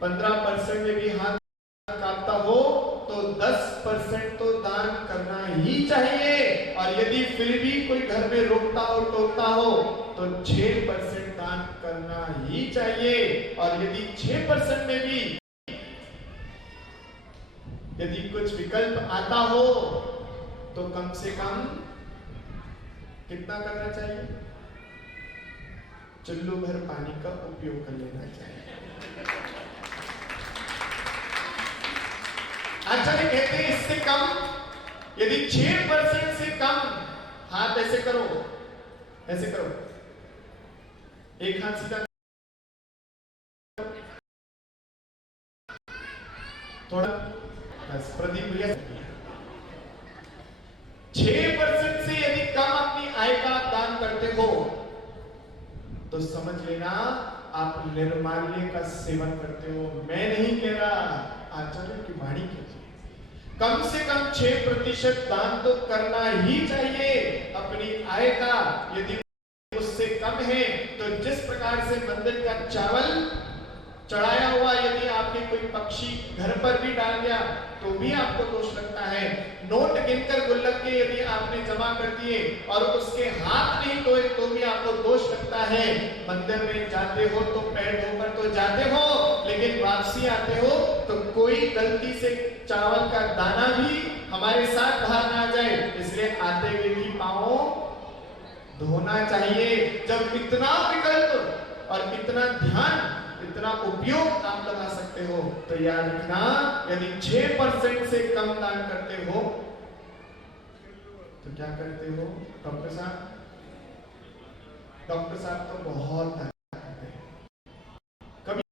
15% में भी हाथ कांपता हो तो 10% तो दान करना ही चाहिए। और यदि फिर भी कोई घर में रोकता हो टोकता हो तो 6% दान करना ही चाहिए। और यदि 6% में भी यदि कुछ विकल्प आता हो तो कम से कम कितना करना चाहिए? चुल्लू भर पानी का उपयोग कर लेना चाहिए। आचार्य कहते हैं इससे कम, यदि 6% से कम, हाथ ऐसे करो, ऐसे करो, एक हाथ सीधा, थोड़ा बस, प्रदीप भैया 6% से यदि कम अपनी आय का दान करते हो तो समझ लेना आप निर्माल्य का सेवन करते हो। मैं नहीं कह रहा, आचार्य की वाणी कहती है। कम से कम 6% दान तो करना ही चाहिए अपनी आय का। यदि उससे कम है तो जिस प्रकार से मंदिर का चावल चढ़ाया हुआ यदि आपके कोई पक्षी घर पर भी डाल गया तो भी आपको दोष लगता है। नोट गिनकर गुल्लक के यदि आपने जमा कर दिए और उसके हाथ नहीं धोए तो भी आपको दोष लगता है। मंदिर में जाते हो तो पैर धोकर तो जाते हो, लेकिन वापसी आते हो तो कोई गलती से चावल का दाना भी हमारे साथ बाहर ना जाए, इसलिए आते हुए भी पाँव धोना चाहिए। जब इतना विकल्प और इतना ध्यान, इतना उपयोग आप लगा सकते हो तो याद रखना, यदि 6% से कम दान करते हो तो क्या करते हो? डॉक्टर साहब तो बहुत दान करते हैं, कभी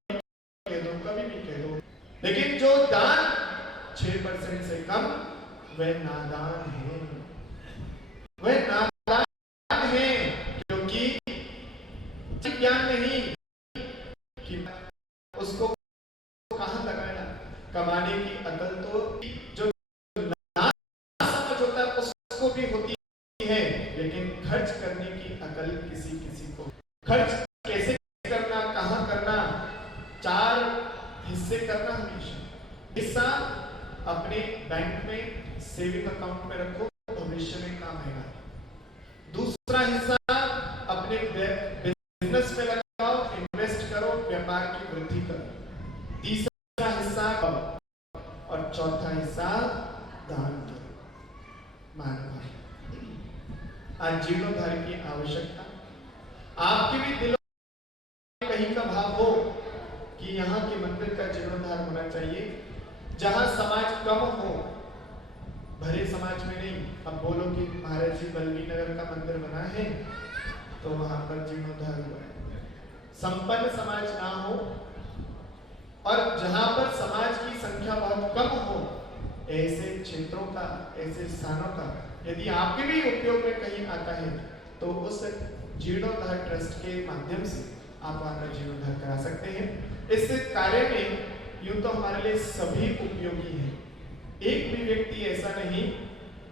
कह दो, कभी भी कह दो, लेकिन जो दान 6% से कम, वह नादान है, वह नादान है, क्योंकि ज्ञान नहीं कि उसको कहां लगाना। कमाने की अकल तो जो ना समझ होता है उसको भी होती है, लेकिन खर्च करने की अकल किसी किसी को, खर्च कैसे करना, कहां करना, 4 हिस्से करना हमेशा। हिस्सा अपने बैंक में सेविंग अकाउंट में रखो, भविष्य में काम आएगा। दूसरा हिस्सा अपने बिजनेस में लगाओ, इन्वेस्ट करो, व्यापार की वृद्धि करो। तीसरा हिस्सा और चौथा हिस्सा दान करो। मानव आज जीर्णोद्धार की आवश्यकता, आपके भी दिलों में कहीं का भाव हो कि यहाँ के मंदिर का जीर्णोद्धार होना चाहिए, जहां समाज कम हो, भरे समाज में नहीं। अब बोलो कि महाराज जी बल्लभी नगर का मंदिर बना है तो वहां पर जीर्णोद्धार हुआ है। संपन्न समाज ना हो और जहां पर समाज की संख्या बहुत कम हो, ऐसे क्षेत्रों का, ऐसे स्थानों का यदि आपके भी उपयोग में कहीं आता है तो उस जीर्णोद्धार ट्रस्ट के माध्यम से आप वहां का जीर्णोद्धार करा सकते हैं। इस कार्य में यूं तो हमारे लिए सभी उपयोगी हैं, एक भी व्यक्ति ऐसा नहीं,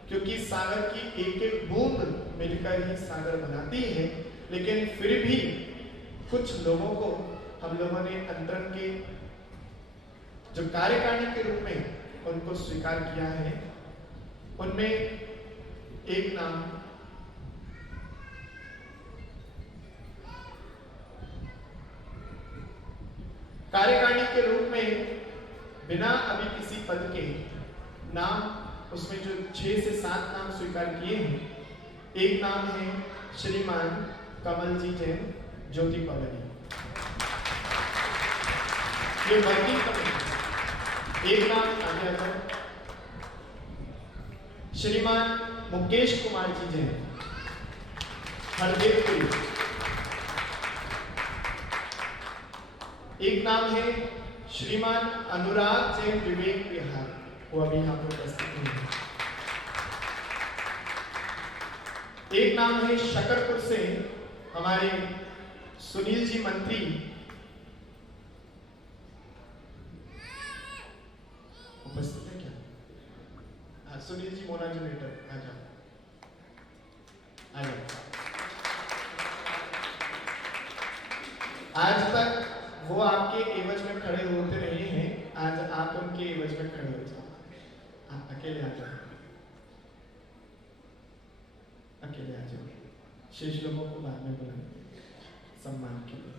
क्योंकि सागर की एक एक बूंद मिलकर ही सागर बनाती है, लेकिन फिर भी कुछ लोगों को हम लोगों ने अंतरंग के जो कार्यकारिणी के रूप में उनको स्वीकार किया है। उनमें एक नाम कार्यकारिणी के रूप में बिना अभी किसी पद के नाम उसमें जो 6 से 7 नाम स्वीकार किए हैं, एक नाम है श्रीमान कमल जी जैन, ज्योति कॉलोनी। ये वर्किंग कमेटी। एक नाम आगे आ जाओ, श्रीमान मुकेश कुमार जी जैन, हरदेवपुरी। एक नाम है श्रीमान अनुराग जैन, विवेक विहार, वो अभी यहाँ पर उपस्थित नहीं है। एक नाम है शकरपुर से हमारे सुनील जी मंत्री, उपस्थित है क्या? हाँ, सुनील जी मोना जनरेटर, आ जाओ आ जाओ। आज तक वो आपके एवज में खड़े होते रहे हैं, आज आप उनके एवज में खड़े हो जाओ। आप अकेले आ जाओ, अकेले आ जाओ, शेष लोगों को बाद में बुलाएंगे सम्मान के लिए।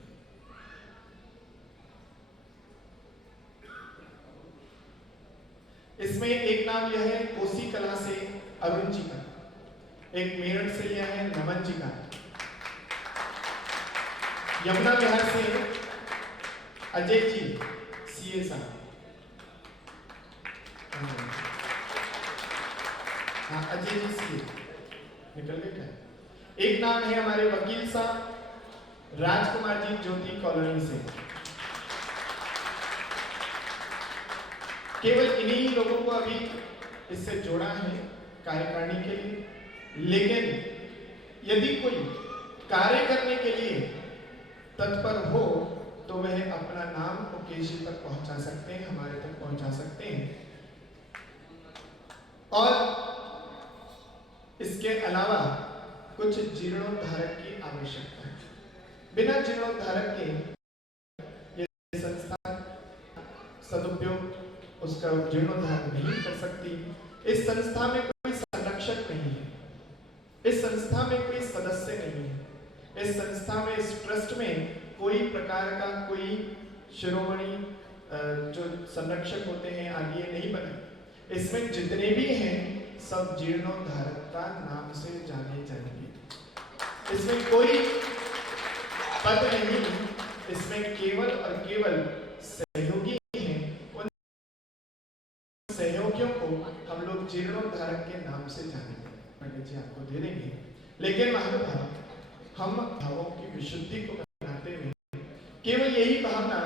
इसमें एक नाम यह है कोसी कला से अरुण जी का, एक मेरठ से लिया है नमन जी का, यमुना विहार से अजय जी सीए साहब, हाँ अजय जी सीए निकल गए क्या? एक नाम है हमारे वकील साहब राजकुमार जी, ज्योति कॉलोनी से। केवल इन्हीं लोगों को अभी इससे जोड़ा है कार्यकारिणी के लिए, लेकिन यदि कोई कार्य करने के लिए तत्पर हो तो वह अपना नाम मुकेश जी तक पहुंचा सकते हैं, हमारे तक पहुंचा सकते हैं। और इसके अलावा कुछ जीर्णोद्धारक की आवश्यकता है। बिना जीर्णोद्धारक के ये संस्था सदुपयोग उसका जीर्णोद्धार नहीं कर सकती। इस संस्था में कोई संरक्षक नहीं है, इस संस्था में कोई सदस्य नहीं है, इस संस्था में, इस ट्रस्ट में कोई प्रकार का कोई शिरोमणि जो संरक्षक होते हैं आदि नहीं बने। इसमें जितने भी हैं सब जीर्णोद्धारकता नाम से जाने जाएंगे। इसमें कोई पद नहीं, इसमें केवल और केवल सहयोगी हैं। उन सहयोगियों को हम लोग जीर्णोद्धारक के नाम से जानेंगे। पंडित जी आपको दे देंगे, लेकिन महानुभाव हम भावों की विशुद्धि को बनाते हुए केवल यही भावना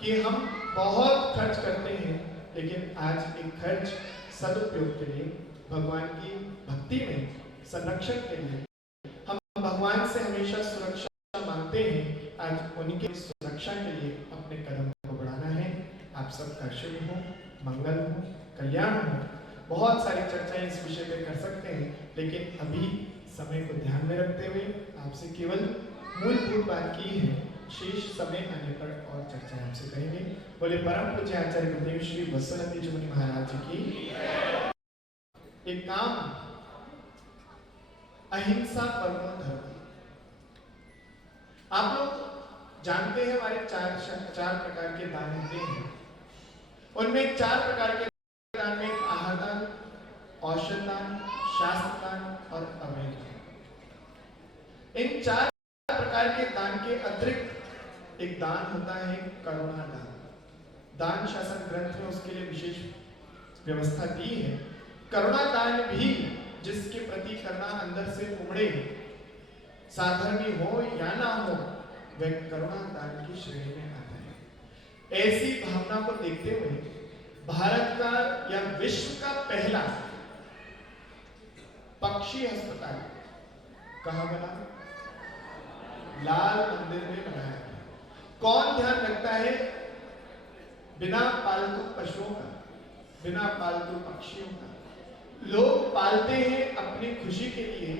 कि हम बहुत खर्च करते हैं, लेकिन आज एक खर्च सदुपयोग के लिए, भगवान की भक्ति में संरक्षण के लिए, हम भगवान से हमेशा सुरक्षा मांगते हैं। आज उनकी सुरक्षा के लिए अपने कदम को बढ़ाना है। आप सबका शुभ हो, मंगल हो, कल्याण हो। बहुत सारी चर्चाएं इस विषय पे कर सकते हैं, लेकिन अभी समय को ध्यान में रखते हुए आपसे केवल मूलभूत बात की है। शेष समय आने पर और चर्चा आपसे करेंगे। बोले परम पूज्य आचार्य गुरुदेव श्री वत्सलानंद जी मुनि महाराज जी की। एक काम अहिंसा परमो धर्म। आप लोग जानते हैं हमारे चार प्रकार के दान होते हैं। उनमें 4 प्रकार के दान में आहार दान, औषध दान, शास्त्र दान और अभय दान। इन 4 प्रकार के दान के अतिरिक्त एक दान होता है करुणा दान। दान शासन ग्रंथ में उसके लिए विशेष व्यवस्था दी है। करुणा दान भी जिसके प्रति करना अंदर से उमड़े, साधर्मी हो या ना हो, वह करुणा दान की श्रेणी में आता है। ऐसी भावना को देखते हुए भारत का या विश्व का पहला पक्षी अस्पताल कहां बना? लाल मंदिर में बनाया। कौन ध्यान रखता है बिना पालतू पशुओं का, बिना पालतू पक्षियों का? लोग पालते हैं अपनी खुशी के लिए,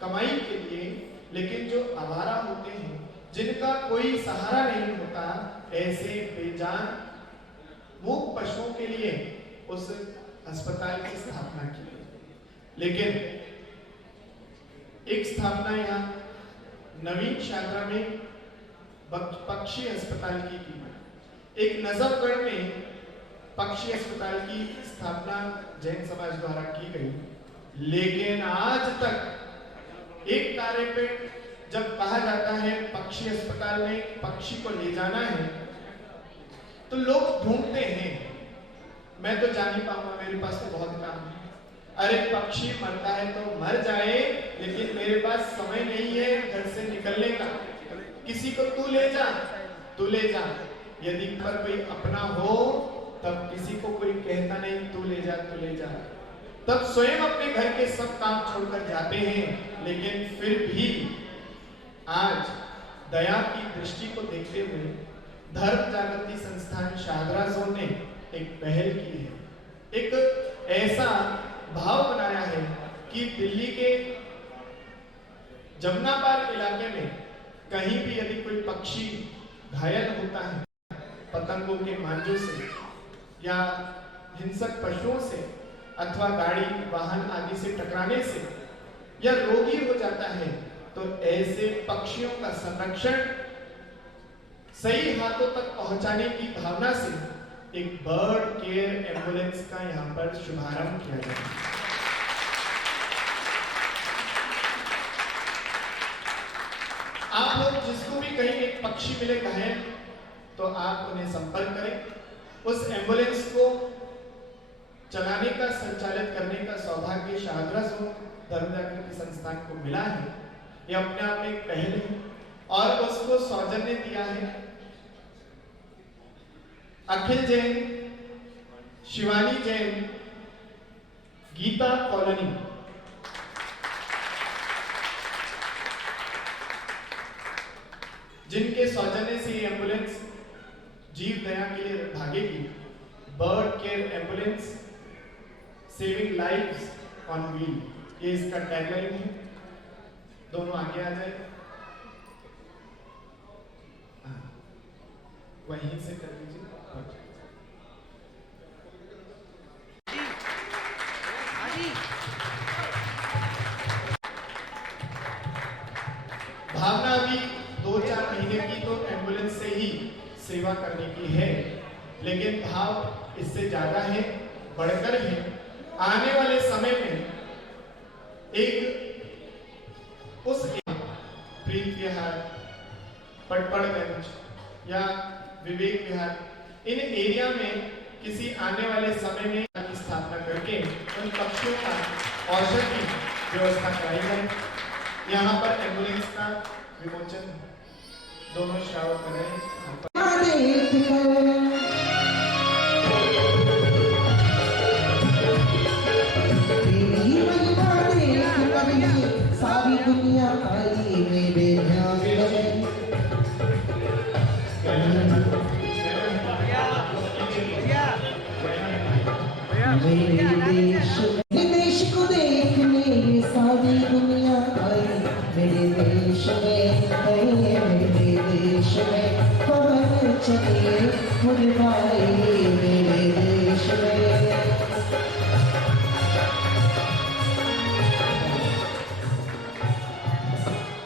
कमाई के लिए, लेकिन जो आवारा होते हैं, जिनका कोई सहारा नहीं होता, ऐसे बेजान मूक पशुओं के लिए उस अस्पताल की स्थापना की। लेकिन एक स्थापना यहाँ नवीन शाखा में पक्षी अस्पताल की। एक नजफगढ़ में पक्षी अस्पताल की स्थापना जैन समाज द्वारा की गई, लेकिन आज तक एक कार्य पे जब कहा जाता है पक्षी अस्पताल में पक्षी को ले जाना है तो लोग ढूंढते हैं, मैं तो जा नहीं पाऊंगा, मेरे पास तो बहुत काम है। अरे पक्षी मरता है तो मर जाए, लेकिन मेरे पास समय नहीं है घर से निकलने का। किसी को तू ले जा, तू ले जा। यदि पर कोई अपना हो तब किसी को कोई कहता नहीं तू ले जा, तू ले जा। तब स्वयं अपने घर के सब काम छोड़कर जाते हैं। लेकिन फिर भी आज दया की दृष्टि को देखते हुए धर्म जागृति संस्थान शाहदरा जोन ने एक पहल की है, एक ऐसा भाव बनाया है कि दिल्ली के जमुना पार इलाके में कहीं भी यदि कोई पक्षी घायल होता है पतंगों के मांझों से या हिंसक पशुओं से अथवा गाड़ी वाहन आदि से टकराने से या रोगी हो जाता है, तो ऐसे पक्षियों का संरक्षण सही हाथों तक पहुंचाने की भावना से एक बर्ड केयर एम्बुलेंस का यहां पर शुभारंभ किया गया। आप लोग जिसको भी कहीं एक पक्षी मिले घायल तो आप उन्हें संपर्क करें। उस एम्बुलेंस को चलाने का, संचालित करने का सौभाग्य शाहदरा जोन धर्म जागृति संस्थान को मिला है। यह अपने आप में एक पहल है और उसको सौजन्य दिया है अखिल जैन, शिवानी जैन, गीता कॉलोनी, जिनके सौजन्य से ये एम्बुलेंस जीव दया के लिए भागेगी। Bird care ambulance saving lives on wheel, ये इसका टैगलाइन है। दोनों आगे आ जाए, वहीं से कर लीजिए। भावना अभी 2-4 महीने की तो एम्बुलेंस से ही सेवा करने की है, लेकिन भाव इससे ज्यादा है, बढ़कर है। आने वाले समय में एक उस प्रीत विहार, पटपड़गंज या विवेक विहार, इन एरिया में किसी आने वाले समय में की स्थापना करके उन पक्षियों का औषधि व्यवस्था कराई जाए। यहाँ पर एम्बुलेंस का विमोचन दोनों श्रावक कर रहे हैं। सारी दुनिया आई मेरे ध्यान में, मेरे देश को देखने सारी दुनिया आई मेरे देश में, मेरे देश में पवन चले मुरवाई मेरे देश में।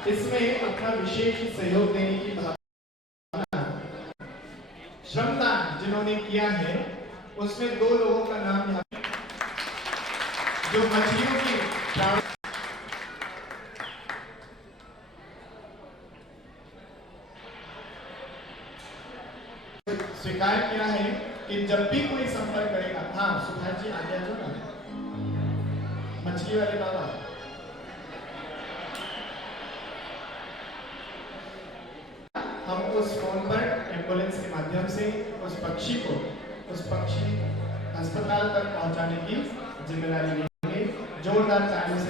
इसमें अपना विशेष सहयोग देने की भावना, श्रमदान जिन्होंने किया है उसमें 2 लोगों का नाम यहाँ जो मछलियों की स्वीकार किया है कि जब भी कोई संपर्क करेगा, हाँ सुभाष जी आगे जो ना मछली वाले बाबा, हम उस फोन पर एम्बुलेंस के माध्यम से उस पक्षी अस्पताल तक पहुंचाने की जिम्मेदारी लेंगे। जोरदार तालियों से